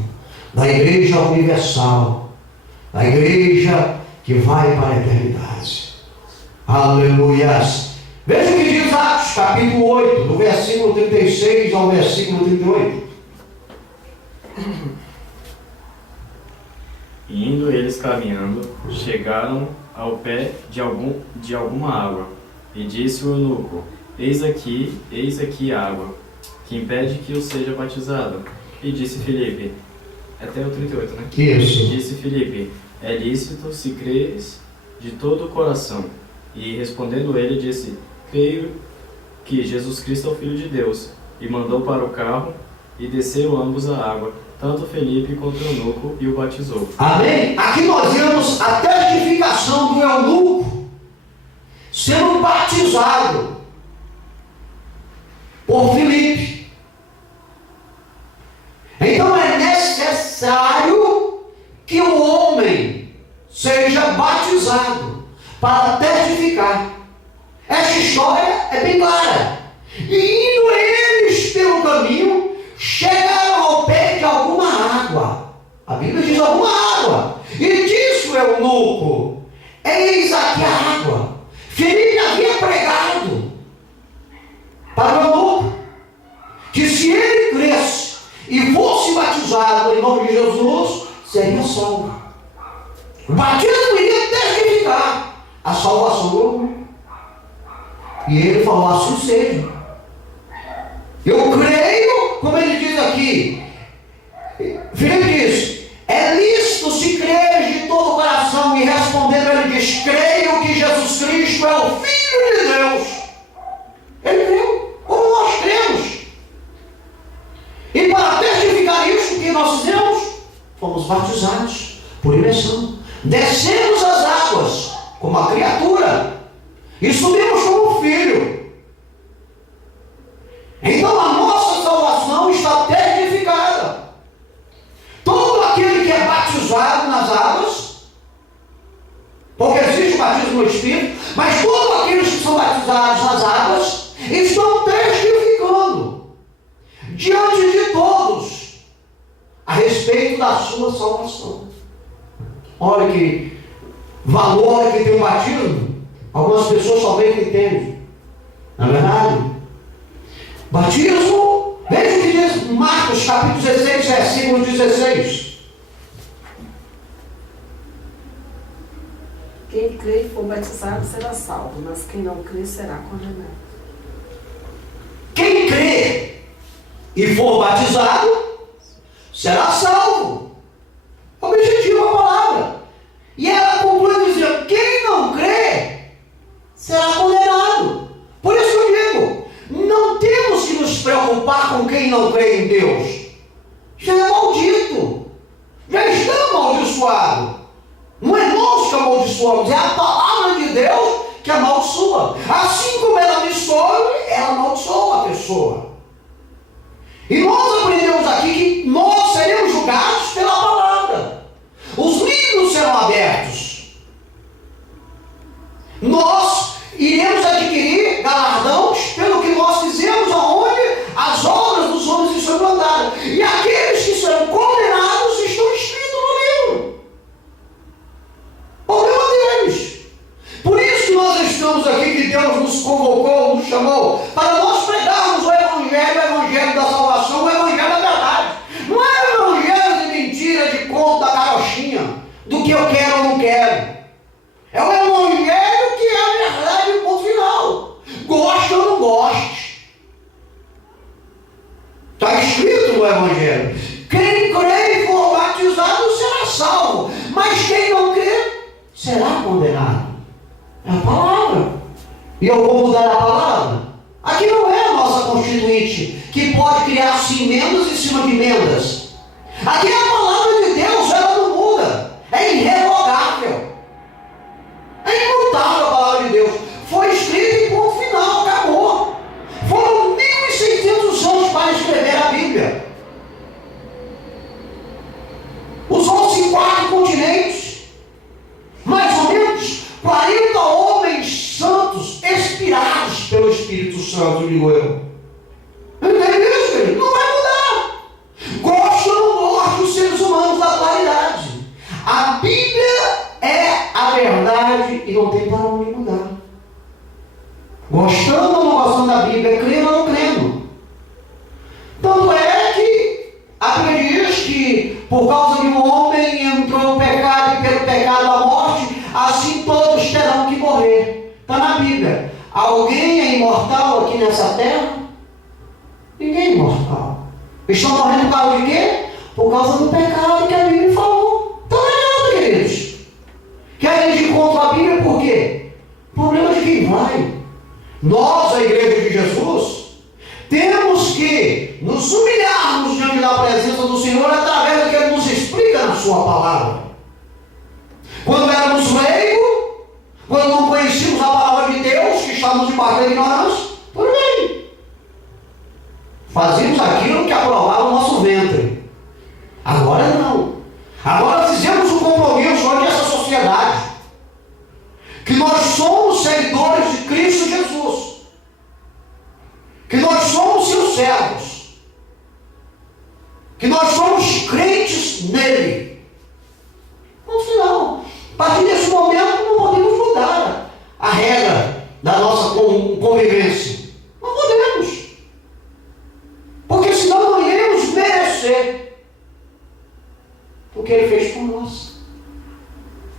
da Igreja Universal, da Igreja que vai para a eternidade. Aleluias! Veja o que diz Atos, capítulo 8, do versículo 36 ao versículo 38. E indo eles caminhando, chegaram ao pé de alguma água. E disse o eunuco: Eis aqui a água, que impede que eu seja batizado. E disse Filipe, até o 38, né? Isso. Disse Filipe: É lícito se creres de todo o coração. E respondendo ele, disse: Creio que Jesus Cristo é o Filho de Deus. E mandou para o carro, e desceram ambos a água, tanto Felipe quanto o eunuco, e o batizou. Amém? Aqui nós vemos a testificação do eunuco sendo batizado por Filipe. Então é necessário que o homem seja batizado para testificar. Essa história é bem clara. E indo eles pelo caminho, chegaram ao pé de alguma água. A Bíblia diz alguma água. E disse o eunuco: Eis aqui a água. Filipe havia pregado para o eunuco que se ele cresce e fosse batizado em nome de Jesus, seria salvo. O batismo iria testificar a salvação do homem. E ele falou: assim seja. Eu creio, como ele diz aqui, Filipe diz: é lícito se creres de todo o coração. E respondendo ele diz: creio que Jesus Cristo é o Filho de Deus. Ele creu, como nós cremos. E para testificar isso, o que nós fizemos? Fomos batizados por imersão. Descemos as águas como a criatura e subimos como filho. Então a nossa salvação está testificada. Todo aquele que é batizado nas águas, porque existe o batismo no Espírito, mas todos aqueles que são batizados nas águas estão testificando diante de todos a respeito da sua salvação. Olha que valor que tem o batismo. Algumas pessoas talvez não entendem. Não é verdade? Batismo, veja o que diz Marcos capítulo 16, versículo 16. Quem crê e for batizado será salvo, mas quem não crê será condenado. Quem crê e for batizado será salvo. Objetivo a palavra. E ela conclui dizendo: quem não crê será condenado. Por isso que eu digo, não temos que nos preocupar com quem não crê em Deus. Já é maldito. Já está amaldiçoado. Não é nós que amaldiçoamos, é a palavra de Deus que amaldiçoa. Assim como ela abençoa, ela amaldiçoa a pessoa. E nós aprendemos aqui que nós seremos julgados pela palavra. Os livros serão abertos. Nós iremos adquirir galardões pelo que nós fizemos, aonde as obras dos homens estão plantadas. E aqueles que serão condenados estão escritos no livro. Problema deles. Por isso que nós estamos aqui, que Deus nos convocou, nos chamou, para nós pregarmos o Evangelho da salvação, o Evangelho da verdade. Não é o Evangelho de mentira, de conta, carochinha, do que eu quero ou não quero. É o Evangelho que é a verdade, ponto final. Goste ou não goste. Está escrito no Evangelho: quem crê e for batizado será salvo, mas quem não crê será condenado. É a palavra. E eu vou mudar a palavra? Aqui não é a nossa constituinte que pode criar-se emendas em cima de emendas. Aqui é a palavra de Deus, ela não muda. É irrevogável. É imutável a palavra de Deus. Foi escrita e ponto final, acabou. Foram 1.600 anos para escrever a Bíblia. Usou-se 4 continentes. digo eu. Entende isso, querido? Não vai mudar. Gosto ou não gosto dos seres humanos da atualidade. A Bíblia é a verdade e não tem para onde mudar. Gostando ou não gostando da Bíblia, crendo ou não crendo. Tanto é que a Bíblia diz que por causa de um homem entrou o pecado e pelo pecado a morte, assim todos terão que morrer. Está na Bíblia. Alguém é imortal aqui nessa terra? Ninguém é imortal. Estão morrendo por causa de quê? Por causa do pecado que a Bíblia falou. Então não adianta, queridos. Querem ir contra a Bíblia por quê? Problema de quem vai. Nós, a igreja de Jesus, temos que nos humilharmos diante da presença do Senhor através do que Ele nos explica na Sua palavra. Quando éramos leigos, quando não conhecíamos a palavra de Deus, que estávamos debaixo da ignorância, tudo bem. Fazíamos aquilo que aprovava o nosso ventre. Agora não. Agora fizemos um compromisso com essa sociedade. Que nós somos seguidores de Cristo Jesus. Que nós somos seus servos. Que nós somos crentes nele. No final, a partir desse momento não podemos mudar a regra da nossa convivência. Não podemos. Porque senão não iremos merecer o que ele fez por nós.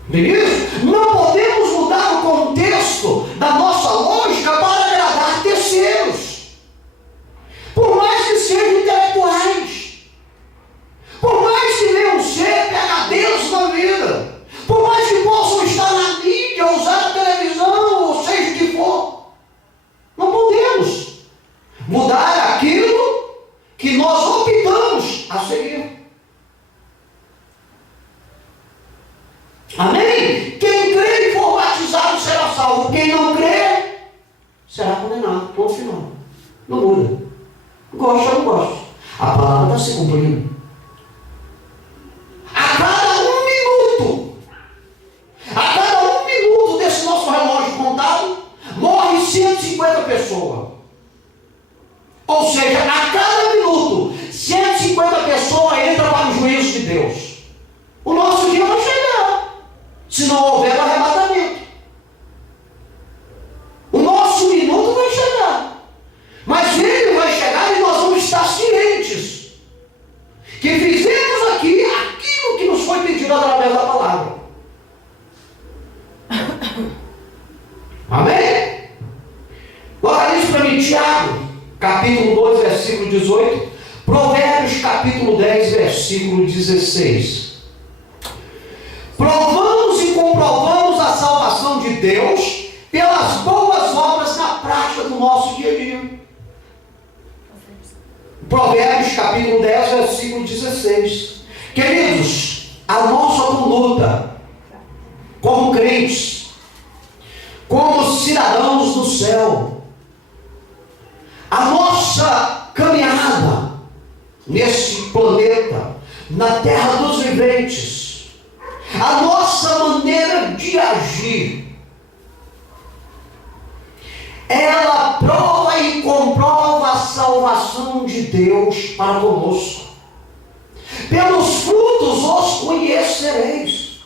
Beleza? Não podemos mudar o contexto da nossa lógica para agradar terceiros. Por mais que sejam intelectuais. Por mais que venham ser PhDs na vida. Por mais que possam estar na mídia, usar a televisão, ou seja o que for. Não podemos mudar aquilo que nós optamos a seguir. Amém? Quem crê e for batizado será salvo. Quem não crê será condenado. Ponto final. Não muda. Gosta ou não gosta. A palavra está se cumprindo. A cada um minuto desse nosso relógio contado, morre 150 pessoas. Ou seja, a cada minuto, 150 pessoas entram para o juízo de Deus. O nosso dia vai chegar, se não houver arrebatamento. O nosso minuto vai chegar. Mas ele vai chegar e nós vamos estar cientes que fizemos aqui aquilo que nos foi pedido através da palavra. Amém? Olha isso para mim, Tiago, capítulo 2, versículo 18. Provérbios, capítulo 10, versículo 16. Provamos e comprovamos a salvação de Deus pelas boas obras na prática do nosso dia a dia. Provérbios, capítulo 10, versículo 16. Queridos, a nossa conduta como crentes, como cidadãos do céu, a nossa caminhada nesse planeta, na terra dos viventes, a nossa maneira de agir, ela prova e comprova a salvação de Deus para conosco. Pelos frutos os conhecereis.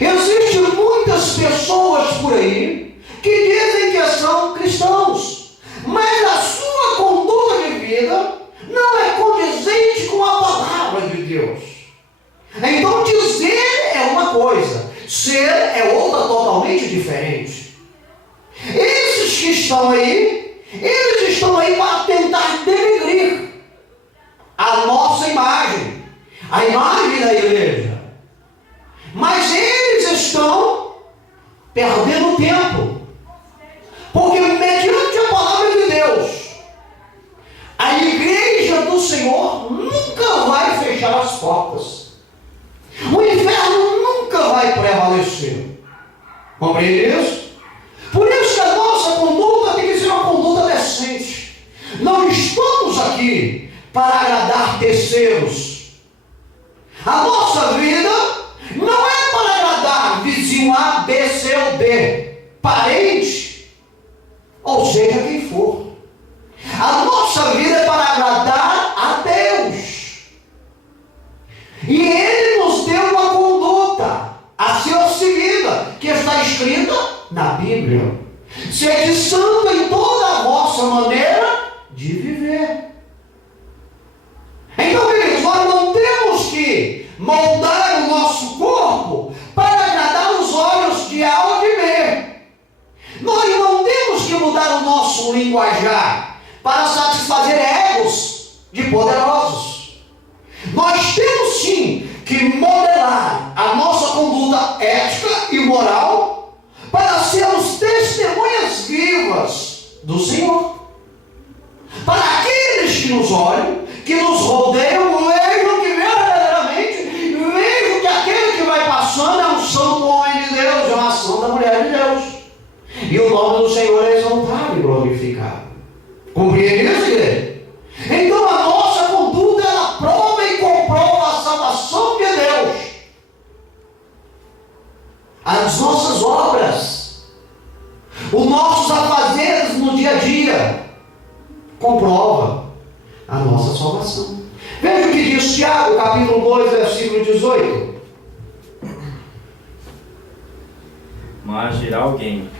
Existem muitas pessoas por aí que dizem que são cristãos, mas a sua conduta de vida não é condizente com a palavra de Deus. Então dizer é uma coisa, ser é outra totalmente diferente. Esses que estão aí, eles estão aí para tentar denegrir a nossa imagem, a imagem da igreja. Mas eles estão perdendo tempo, porque mediante a palavra de Deus, a igreja do Senhor nunca vai fechar as portas. O inferno nunca vai prevalecer. Compreende isso? Por isso que a nossa conduta tem que ser uma conduta decente. Não estamos aqui para agradar terceiros. A nossa vida não é para agradar vizinho A, B, C ou D, parente ou seja, quem for. A nossa vida é para agradar a Deus. E Ele nos deu uma conduta a ser seguida, que está escrita na Bíblia. Sede santo em toda a vossa maneira de viver. Então, queridos, nós não temos que moldar o nosso corpo para agradar os olhos de A ou de B. Nós não temos que mudar o nosso linguajar para satisfazer egos de poderosos. Nós temos sim que modelar a nossa conduta ética e moral para sermos testemunhas vivas do Senhor. Para aqueles que nos olham, que nos rodeiam, vejam que verdadeiramente, vejam que aquele que vai passando é um santo homem de Deus, é uma santa mulher de Deus. E o nome do Senhor é exaltado e glorificado. Compreende isso, igreja? Então a nossa conduta, ela prova e comprova a salvação de Deus. As nossas obras, os nossos afazeres no dia a dia, comprova a nossa salvação. Veja o que diz Tiago, capítulo 2, versículo 18. Mas dirá alguém: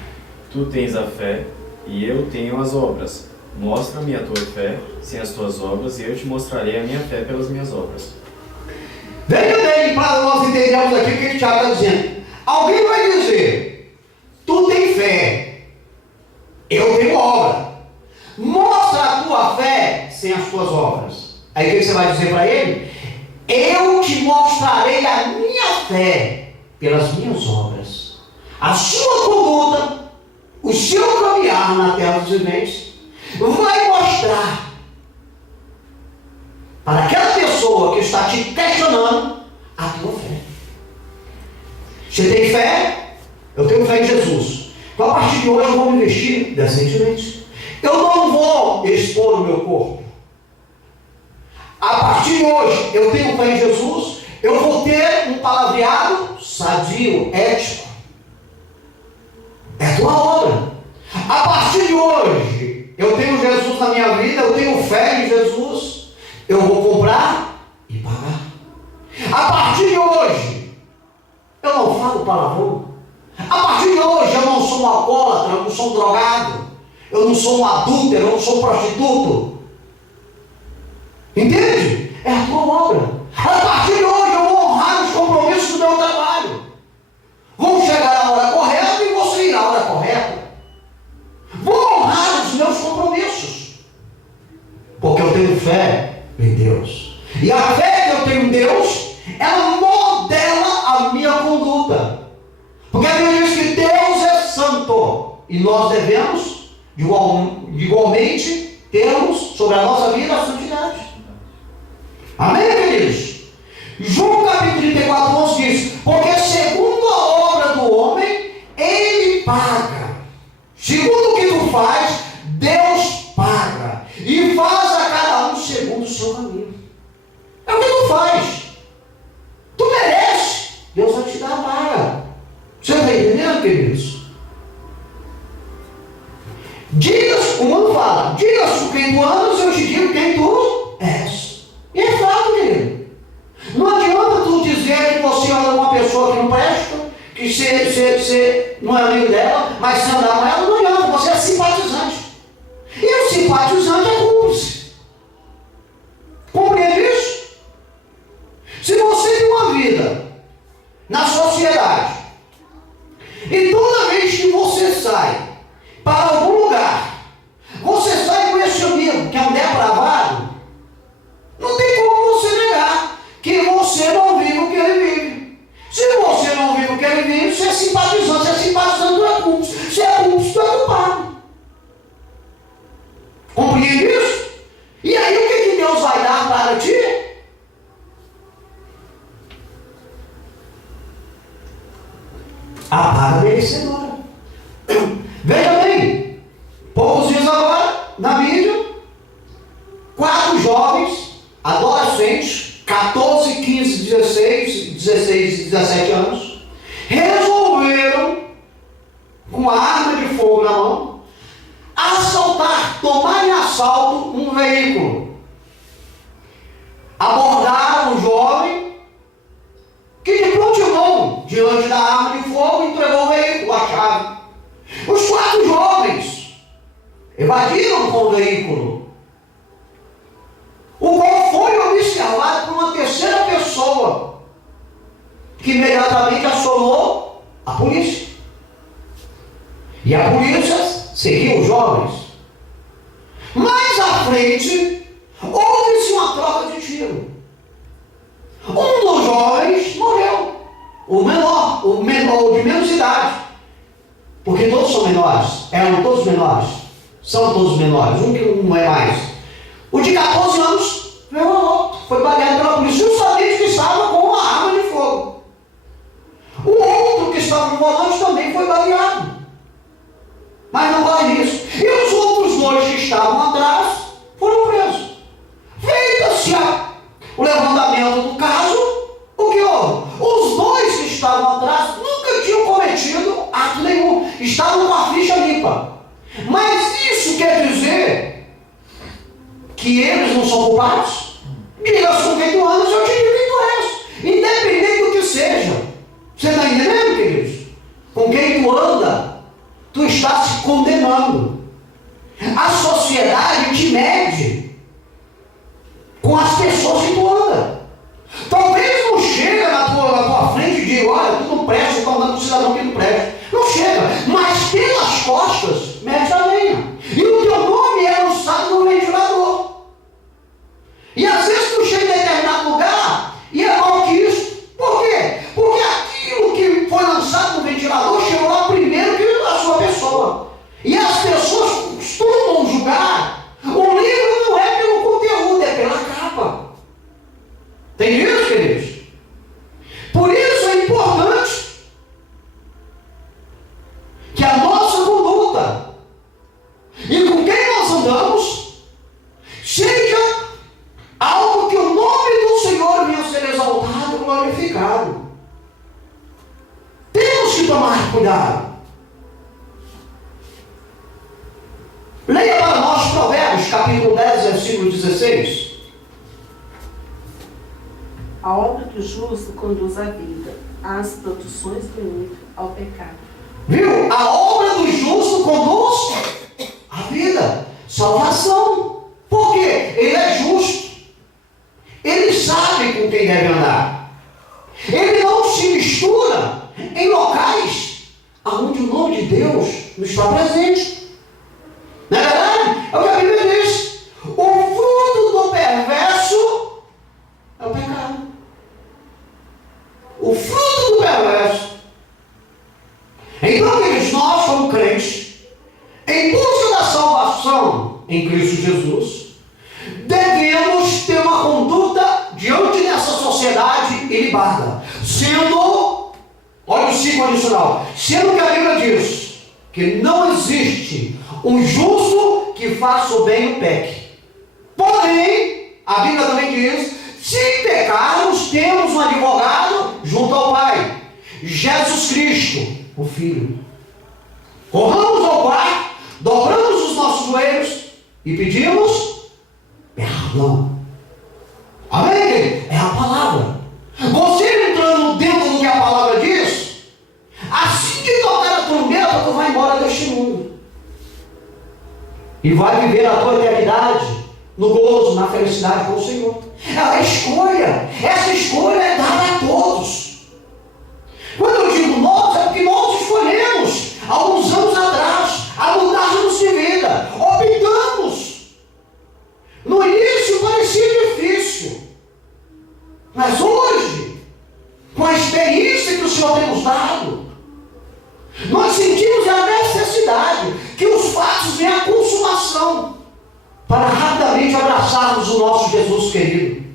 tu tens a fé e eu tenho as obras. Mostra-me a tua fé sem as tuas obras, e eu te mostrarei a minha fé pelas minhas obras. Veja bem, para nós entendermos aqui o que o Tiago está dizendo. Alguém vai dizer: tu tens fé, eu tenho obra. Mostra a tua fé sem as tuas obras. Aí o que você vai dizer para ele? Eu te mostrarei a minha fé pelas minhas obras. A sua conduta, o seu caminhar na terra dos viventes, vai mostrar para aquela pessoa que está te questionando a tua fé. Você tem fé? Eu tenho fé em Jesus. Então, a partir de hoje eu vou me vestir decentemente. Eu não vou expor o meu corpo. A partir de hoje eu tenho fé em Jesus. Eu vou ter um palavreado sadio, ético. É tua obra. A partir de hoje eu tenho Jesus na minha vida. Eu tenho fé em Jesus. Eu vou comprar e pagar. A partir de hoje eu não falo palavrão. A partir de hoje eu não sou um alcoólatra, eu não sou um drogado, eu não sou um adúltero, eu não sou um prostituto. Entende? É a tua obra. A partir de hoje eu vou honrar os compromissos do meu trabalho. Vou chegar à hora correta e vou sair à hora correta. Vou honrar os meus compromissos. Porque eu tenho fé em Deus. E a fé que eu tenho em Deus, ela modela a minha conduta. Porque a Bíblia diz que Deus é santo. E nós devemos, igualmente, termos sobre a nossa vida a santidade. Amém, queridos? João capítulo 34, 11 diz: porque segundo a obra do homem, ele paga. Segundo o que tu faz, Deus paga. E faz a cada um segundo o seu caminho. É o que tu faz. Tu merece. Deus vai te dar a paga. Você está entendendo, queridos? Diga-se, o mundo fala: diga-se quem tu andas, eu te digo quem tu és. E é fato, querido. Não adianta tu dizer que você anda com uma pessoa que não presta, que você não é amigo dela, mas se andar com ela, não adianta, você é simpatizante. E o simpatizante é cúmplice. Compreende isso? Se você tem uma vida na sociedade, e toda vez que você sai para algum lugar, você sai com esse amigo que é um depravado, não tem como você negar que você não vive o que ele vive. Se você não vive o que ele vive, você é simpatizante. Se é simpatizante, tu é cúmplice. Se é cúmplice, tu é culpado. Compreende isso? E aí o que Deus vai dar para ti? A paga merecedora. Veja bem, poucos dias agora, na mídia, 4 jovens, adolescentes, 14, 15, 16 e 17 anos, resolveram, com a arma de fogo na mão, veículo. Abordaram o jovem, que de prontidão, diante da arma de fogo, entregou o veículo, a chave. Os 4 jovens evadiram com o veículo, o qual foi observado por uma terceira pessoa, que imediatamente acionou a polícia. E a polícia seguiu os jovens. Mais à frente, houve-se uma troca de tiro. Um dos jovens morreu. O de menos idade. Porque todos são menores. Eram todos menores. São todos menores. Um que não é mais. O de 14 anos veio morto. Foi baleado pela polícia, justamente que estava com uma arma de fogo. O outro que estava no volante também foi baleado. Mas não vale isso. E os outros 2 que estavam atrás foram presos. Feita-se o levantamento do caso, o que houve? Os 2 que estavam atrás nunca tinham cometido ato nenhum. Estavam com a ficha limpa. Mas isso quer dizer que eles não são culpados? Diga-se com quem tu andas, eu te digo quem tu és. Independente do que seja. Você está entendendo, queridos? Com quem tu anda, tu está se condenando. A sociedade te mede com as pessoas que tu anda. Talvez não chega na tua frente e diga, olha, tu não presta, tu está andando com um cidadão que não presta. Não chega, mas pelas costas, mede a lenha. E o teu nome é lançado no ventilador. E às vezes tu chega em determinado lugar e é mal que isso. Por quê? Porque aquilo que foi lançado no ventilador chegou lá primeiro que a sua pessoa. E as pessoas costumam julgar. O livro não é pelo conteúdo, é pela capa. Tem isso, queridos? Por isso é importante que a nossa conduta e com quem nós andamos seja algo que o nome do Senhor venha a ser exaltado e glorificado. Temos que tomar cuidado. Leia para nós Provérbios, capítulo 10, versículo 16. A obra do justo conduz à vida, as produções do ímpio ao pecado. Viu? A obra do justo conduz à vida, salvação. Por quê? Ele é justo. Ele sabe com quem deve andar. Ele não se mistura em locais onde o nome de Deus não está presente. Não é verdade? É o que a Bíblia diz. O fruto do perverso é o pecado. O fruto do perverso. Então, queridos, nós como crentes, em busca da salvação em Cristo Jesus, devemos ter uma conduta diante dessa sociedade ilibada, sendo, olha o 5 adicional, sendo que a Bíblia diz que não existe um justo que faça o bem e peque. Porém, a Bíblia também diz, se pecarmos, temos um advogado junto ao Pai, Jesus Cristo, o Filho. Corramos ao Pai, dobramos os nossos joelhos e pedimos perdão. Amém? É a palavra. Você entrando dentro do que a palavra diz, assim que tocar a trombeta, tu vai embora deste mundo. E vai viver a tua eternidade no gozo, na felicidade com o Senhor. É a escolha. Essa escolha é dada a todos. Quando eu digo nós, é porque nós escolhemos, alguns anos atrás, a mudarmos de vida. Optamos. No início parecia difícil. Mas hoje, com a experiência que o Senhor tem nos dado, nós sentimos a necessidade que os fatos venham à consumação para rapidamente abraçarmos o nosso Jesus querido.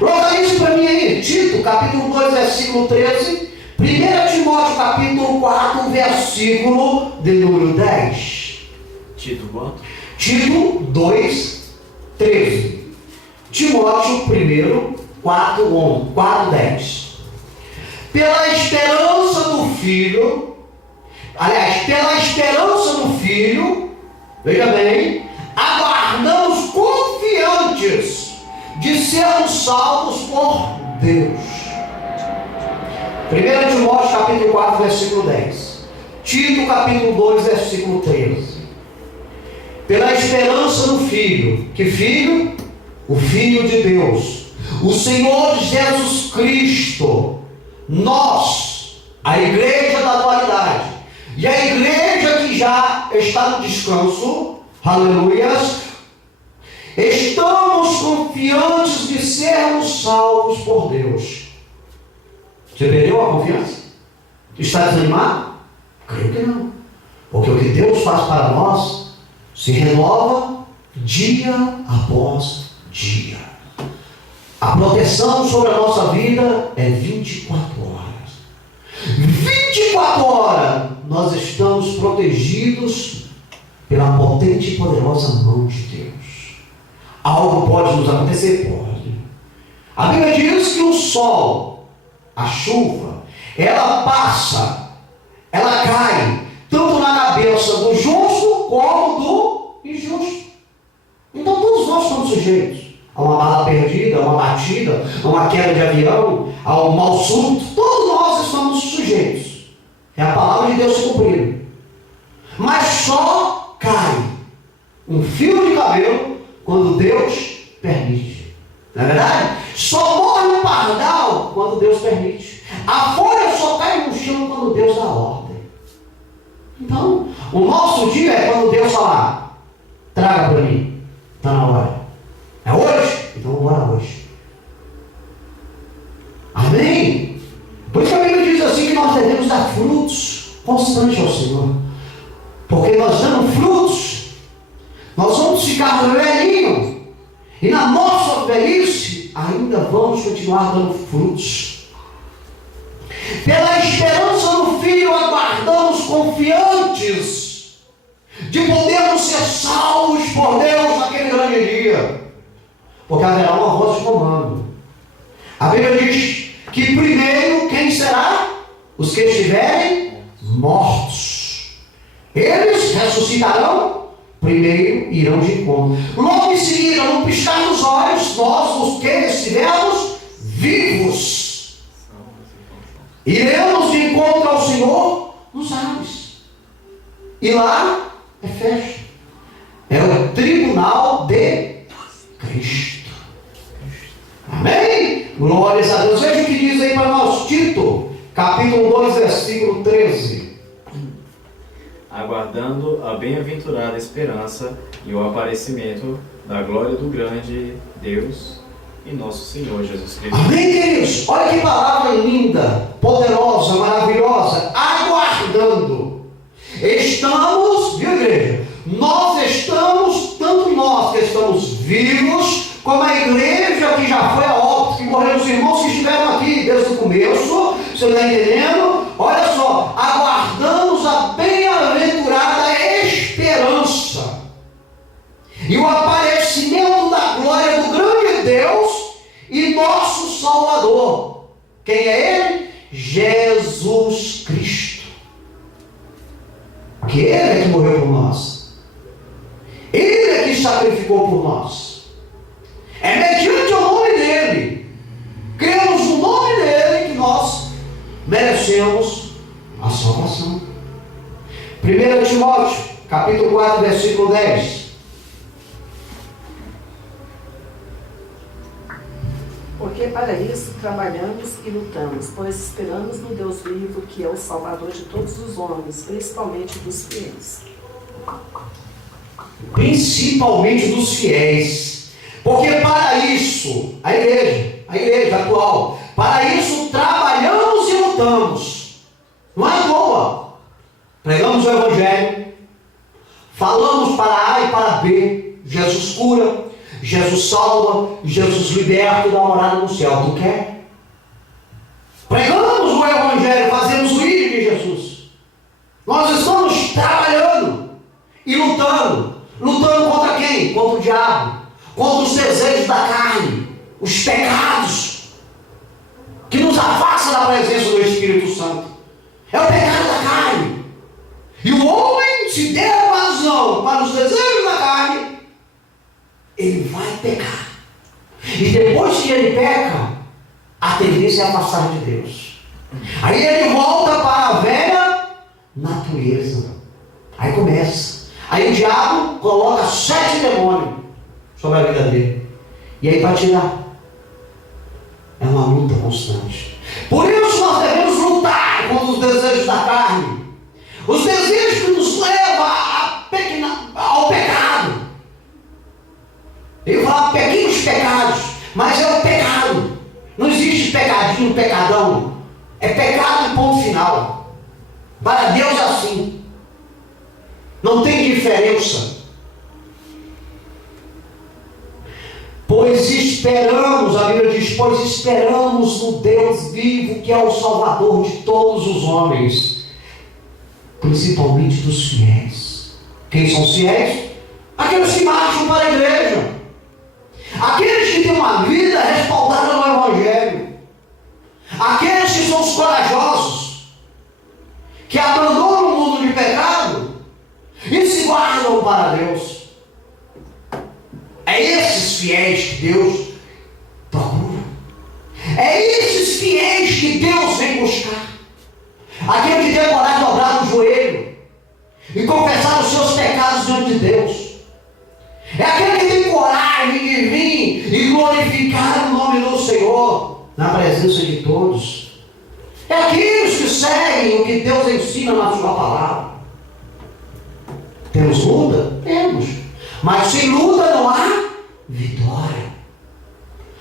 Localize para mim aí, Tito, capítulo 2, versículo 13, 1 Timóteo, capítulo 4, versículo de número 10. Tito quanto? Tito 2, 13. Timóteo 1, 4, 10. Pela esperança do Filho, aliás, pela esperança do Filho, veja bem, aguardamos de sermos salvos por Deus. 1 Timóteo capítulo 4, versículo 10. Tito capítulo 2, versículo 13. Pela esperança do Filho. Que Filho? O Filho de Deus, o Senhor Jesus Cristo. Nós, a igreja da atualidade, e a igreja que já está no descanso, aleluias, estamos confiantes de sermos salvos por Deus. Você perdeu a confiança? Está desanimado? Creio que não. Porque o que Deus faz para nós se renova dia após dia. A proteção sobre a nossa vida é 24 horas. 24 horas nós estamos protegidos pela potente e poderosa mão de Deus. Algo pode nos acontecer? Pode. A Bíblia diz que o sol, a chuva, ela passa, ela cai, tanto na cabeça do justo como do injusto. Então todos nós estamos sujeitos a uma bala perdida, a uma batida, a uma queda de avião, a um mal súbito. Todos nós estamos sujeitos. É a palavra de Deus se cumprindo. Mas só cai um fio de cabelo quando Deus permite. Não é verdade? Só morre um pardal quando Deus permite. A folha só cai no chão quando Deus dá ordem. Então, o nosso dia é quando Deus falar: traga para mim, está na hora. É hoje? Então vamos embora hoje. Amém? Por isso que a Bíblia diz assim que nós devemos dar frutos constantes ao Senhor. Porque nós dando frutos, nós vamos ficar velhinhos. E na nossa velhice, ainda vamos continuar dando frutos. Pela esperança no Filho, aguardamos confiantes de podermos ser salvos por Deus naquele grande dia. Porque haverá uma voz de comando. A Bíblia diz que primeiro quem será? Os que estiverem mortos. Eles ressuscitarão, primeiro irão de encontro. Logo em seguida, no piscar dos olhos, nós, os que estivermos vivos, iremos de encontro ao Senhor nos ares. E lá é festa. É o tribunal de Cristo. Amém? Glórias a Deus. Veja o que diz aí para nós, Tito, capítulo 2, versículo 13. Aguardando a bem-aventurada esperança e o aparecimento da glória do grande Deus e nosso Senhor Jesus Cristo. Amém, queridos? Olha que palavra linda, poderosa, maravilhosa. Aguardando. Estamos, viu, igreja? Nós estamos, tanto nós que estamos vivos, como a igreja que já foi a óbito, que morreram os irmãos que estiveram aqui desde o começo. Você está entendendo? Olha só, aguardamos a bem-aventurada esperança e o aparecimento da glória do grande Deus e nosso Salvador. Quem é Ele? Jesus Cristo. Que Ele é que morreu por nós. Ele é que sacrificou por nós. É mediante o nome dEle, cremos no nome dEle, que nós merecemos a salvação. 1 Timóteo, capítulo 4, versículo 10. Porque para isso trabalhamos e lutamos, pois esperamos no Deus vivo, que é o Salvador de todos os homens, principalmente dos fiéis. Principalmente dos fiéis. Porque para isso, a igreja atual, para isso trabalhamos e lutamos. Não é à toa. Pregamos o Evangelho, falamos para A e para B. Jesus cura, Jesus salva, Jesus liberta e dá uma morada no céu. Tu quer? Pregamos o Evangelho, fazemos o ídolo de Jesus. Nós estamos trabalhando e lutando. Lutando contra quem? Contra o diabo. Contra os desejos da carne, os pecados que nos afastam da presença do Espírito Santo. É o pecado da carne. E o homem, se der vazão para os desejos da carne, ele vai pecar. E depois que ele peca, a tendência é afastar de Deus. Aí ele volta para a velha natureza. Aí começa. Aí o diabo coloca 7 demônios sobre a vida dele. E aí para tirar. É uma luta constante. Por isso nós devemos lutar contra os desejos da carne. Os desejos que nos levam ao pecado. Eu falo pequenos pecados, mas é o pecado. Não existe pecadinho, pecadão. É pecado, ponto final. Para Deus é assim. Não tem diferença. Pois esperamos, a Bíblia diz, pois esperamos no Deus vivo, que é o Salvador de todos os homens, principalmente dos fiéis. Quem são os fiéis? Aqueles que marcham para a igreja, aqueles que têm uma vida respaldada no Evangelho, aqueles que são os corajosos, que abandonam o mundo de pecado e se guardam para Deus. É esses fiéis que Deus procura. É esses fiéis que Deus vem buscar. Aquele que tem coragem de dobrar o joelho e confessar os seus pecados diante de Deus. É aquele que tem coragem de vir e glorificar o nome do Senhor na presença de todos. É aqueles que seguem o que Deus ensina na sua palavra. Temos luta? Temos. Mas sem luta não há vitória.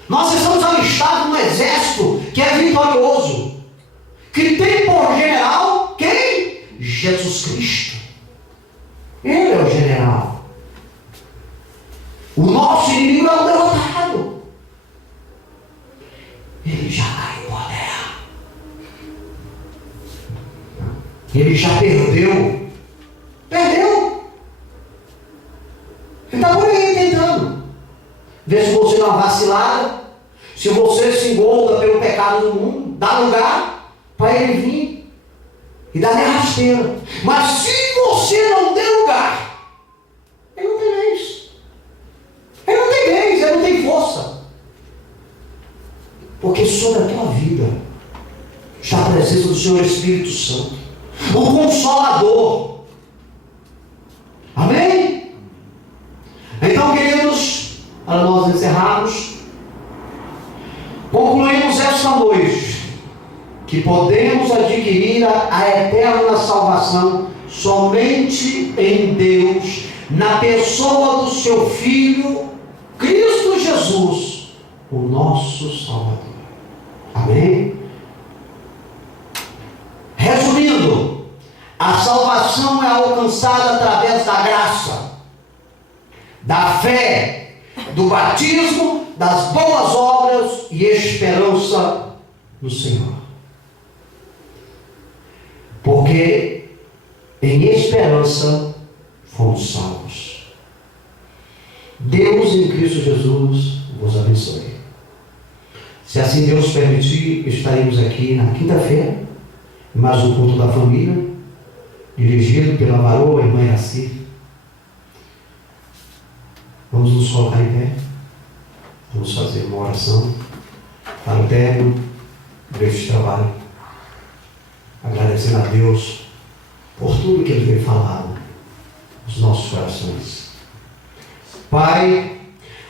Nós estamos alistados no exército que é vitorioso, que tem por general quem? Jesus Cristo. Ele é o general. O nosso inimigo é o derrotado. Ele já caiu por terra. Ele já perdeu. Perdeu. Ele está por aí tentando. Vê se você dá uma vacilada. Se você se engolda pelo pecado do mundo, dá lugar para ele vir e dar rasteira. Mas se você não der lugar, ele não tem vez. Ele não tem vez, ele não tem força. Porque sobre a tua vida está a presença do Senhor Espírito Santo, o Consolador. Amém? Então, queridos, para nós encerrarmos, concluímos esta noite que podemos adquirir a eterna salvação somente em Deus, na pessoa do seu Filho, Cristo Jesus, o nosso Salvador. Amém? Resumindo, a salvação é alcançada através da graça, da fé, do batismo, das boas obras e esperança no Senhor. Porque em esperança fomos salvos. Deus em Cristo Jesus vos abençoe. Se assim Deus permitir, estaremos aqui na quinta-feira, mais um culto da família, dirigido pela varoa irmã Iraci. Vamos nos colocar em pé. Vamos fazer uma oração para o término deste trabalho, agradecendo a Deus por tudo que Ele tem falado nos nossos corações. Pai,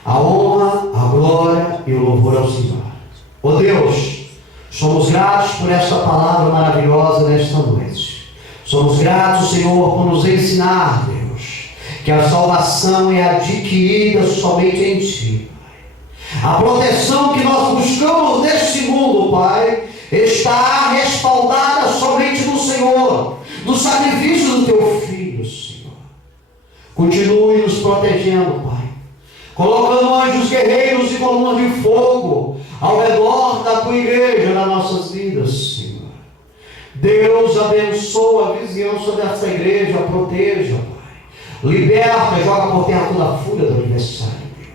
a honra, a glória e o louvor ao Senhor. Ó Deus, somos gratos por esta palavra maravilhosa nesta noite. Somos gratos, Senhor, por nos ensinar, Deus, que a salvação é adquirida somente em Ti. A proteção que nós buscamos neste mundo, Pai, está respaldada somente no Senhor, no sacrifício do Teu Filho, Senhor. Continue nos protegendo, Pai, colocando anjos guerreiros e colunas de fogo ao redor da Tua igreja, nas nossas vidas, Senhor. Deus abençoa a vizinhança dessa igreja, proteja, Pai. Liberta, joga por terra toda a fúria do adversário, Deus.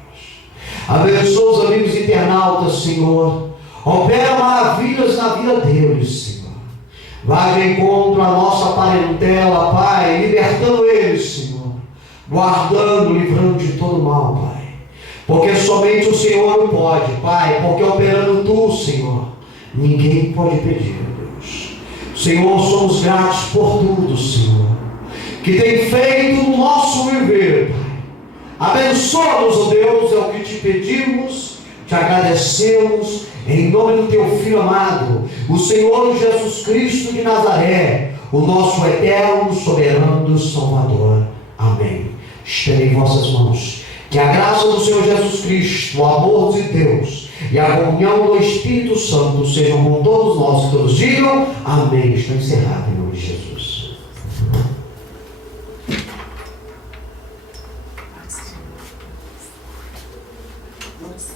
Abençoa os amigos internautas, Senhor. Opera maravilhas na vida deles, Senhor. Vai de encontro à nossa parentela, Pai, libertando eles, Senhor. Guardando, livrando de todo mal, Pai. porque somente o Senhor pode, Pai, porque operando Tu, Senhor, ninguém pode pedir, Deus. Senhor, somos gratos por tudo, Senhor, que tem feito no nosso viver, Pai. Abençoa-nos, ó Deus, é o que te pedimos, te agradecemos, em nome do Teu Filho amado, o Senhor Jesus Cristo de Nazaré, o nosso eterno, soberano Salvador. Amém. Estenda em vossas mãos. Que a graça do Senhor Jesus Cristo, o amor de Deus e a comunhão do Espírito Santo sejam com todos nós, que todos digam amém. Está encerrado em nome de Jesus. Nossa.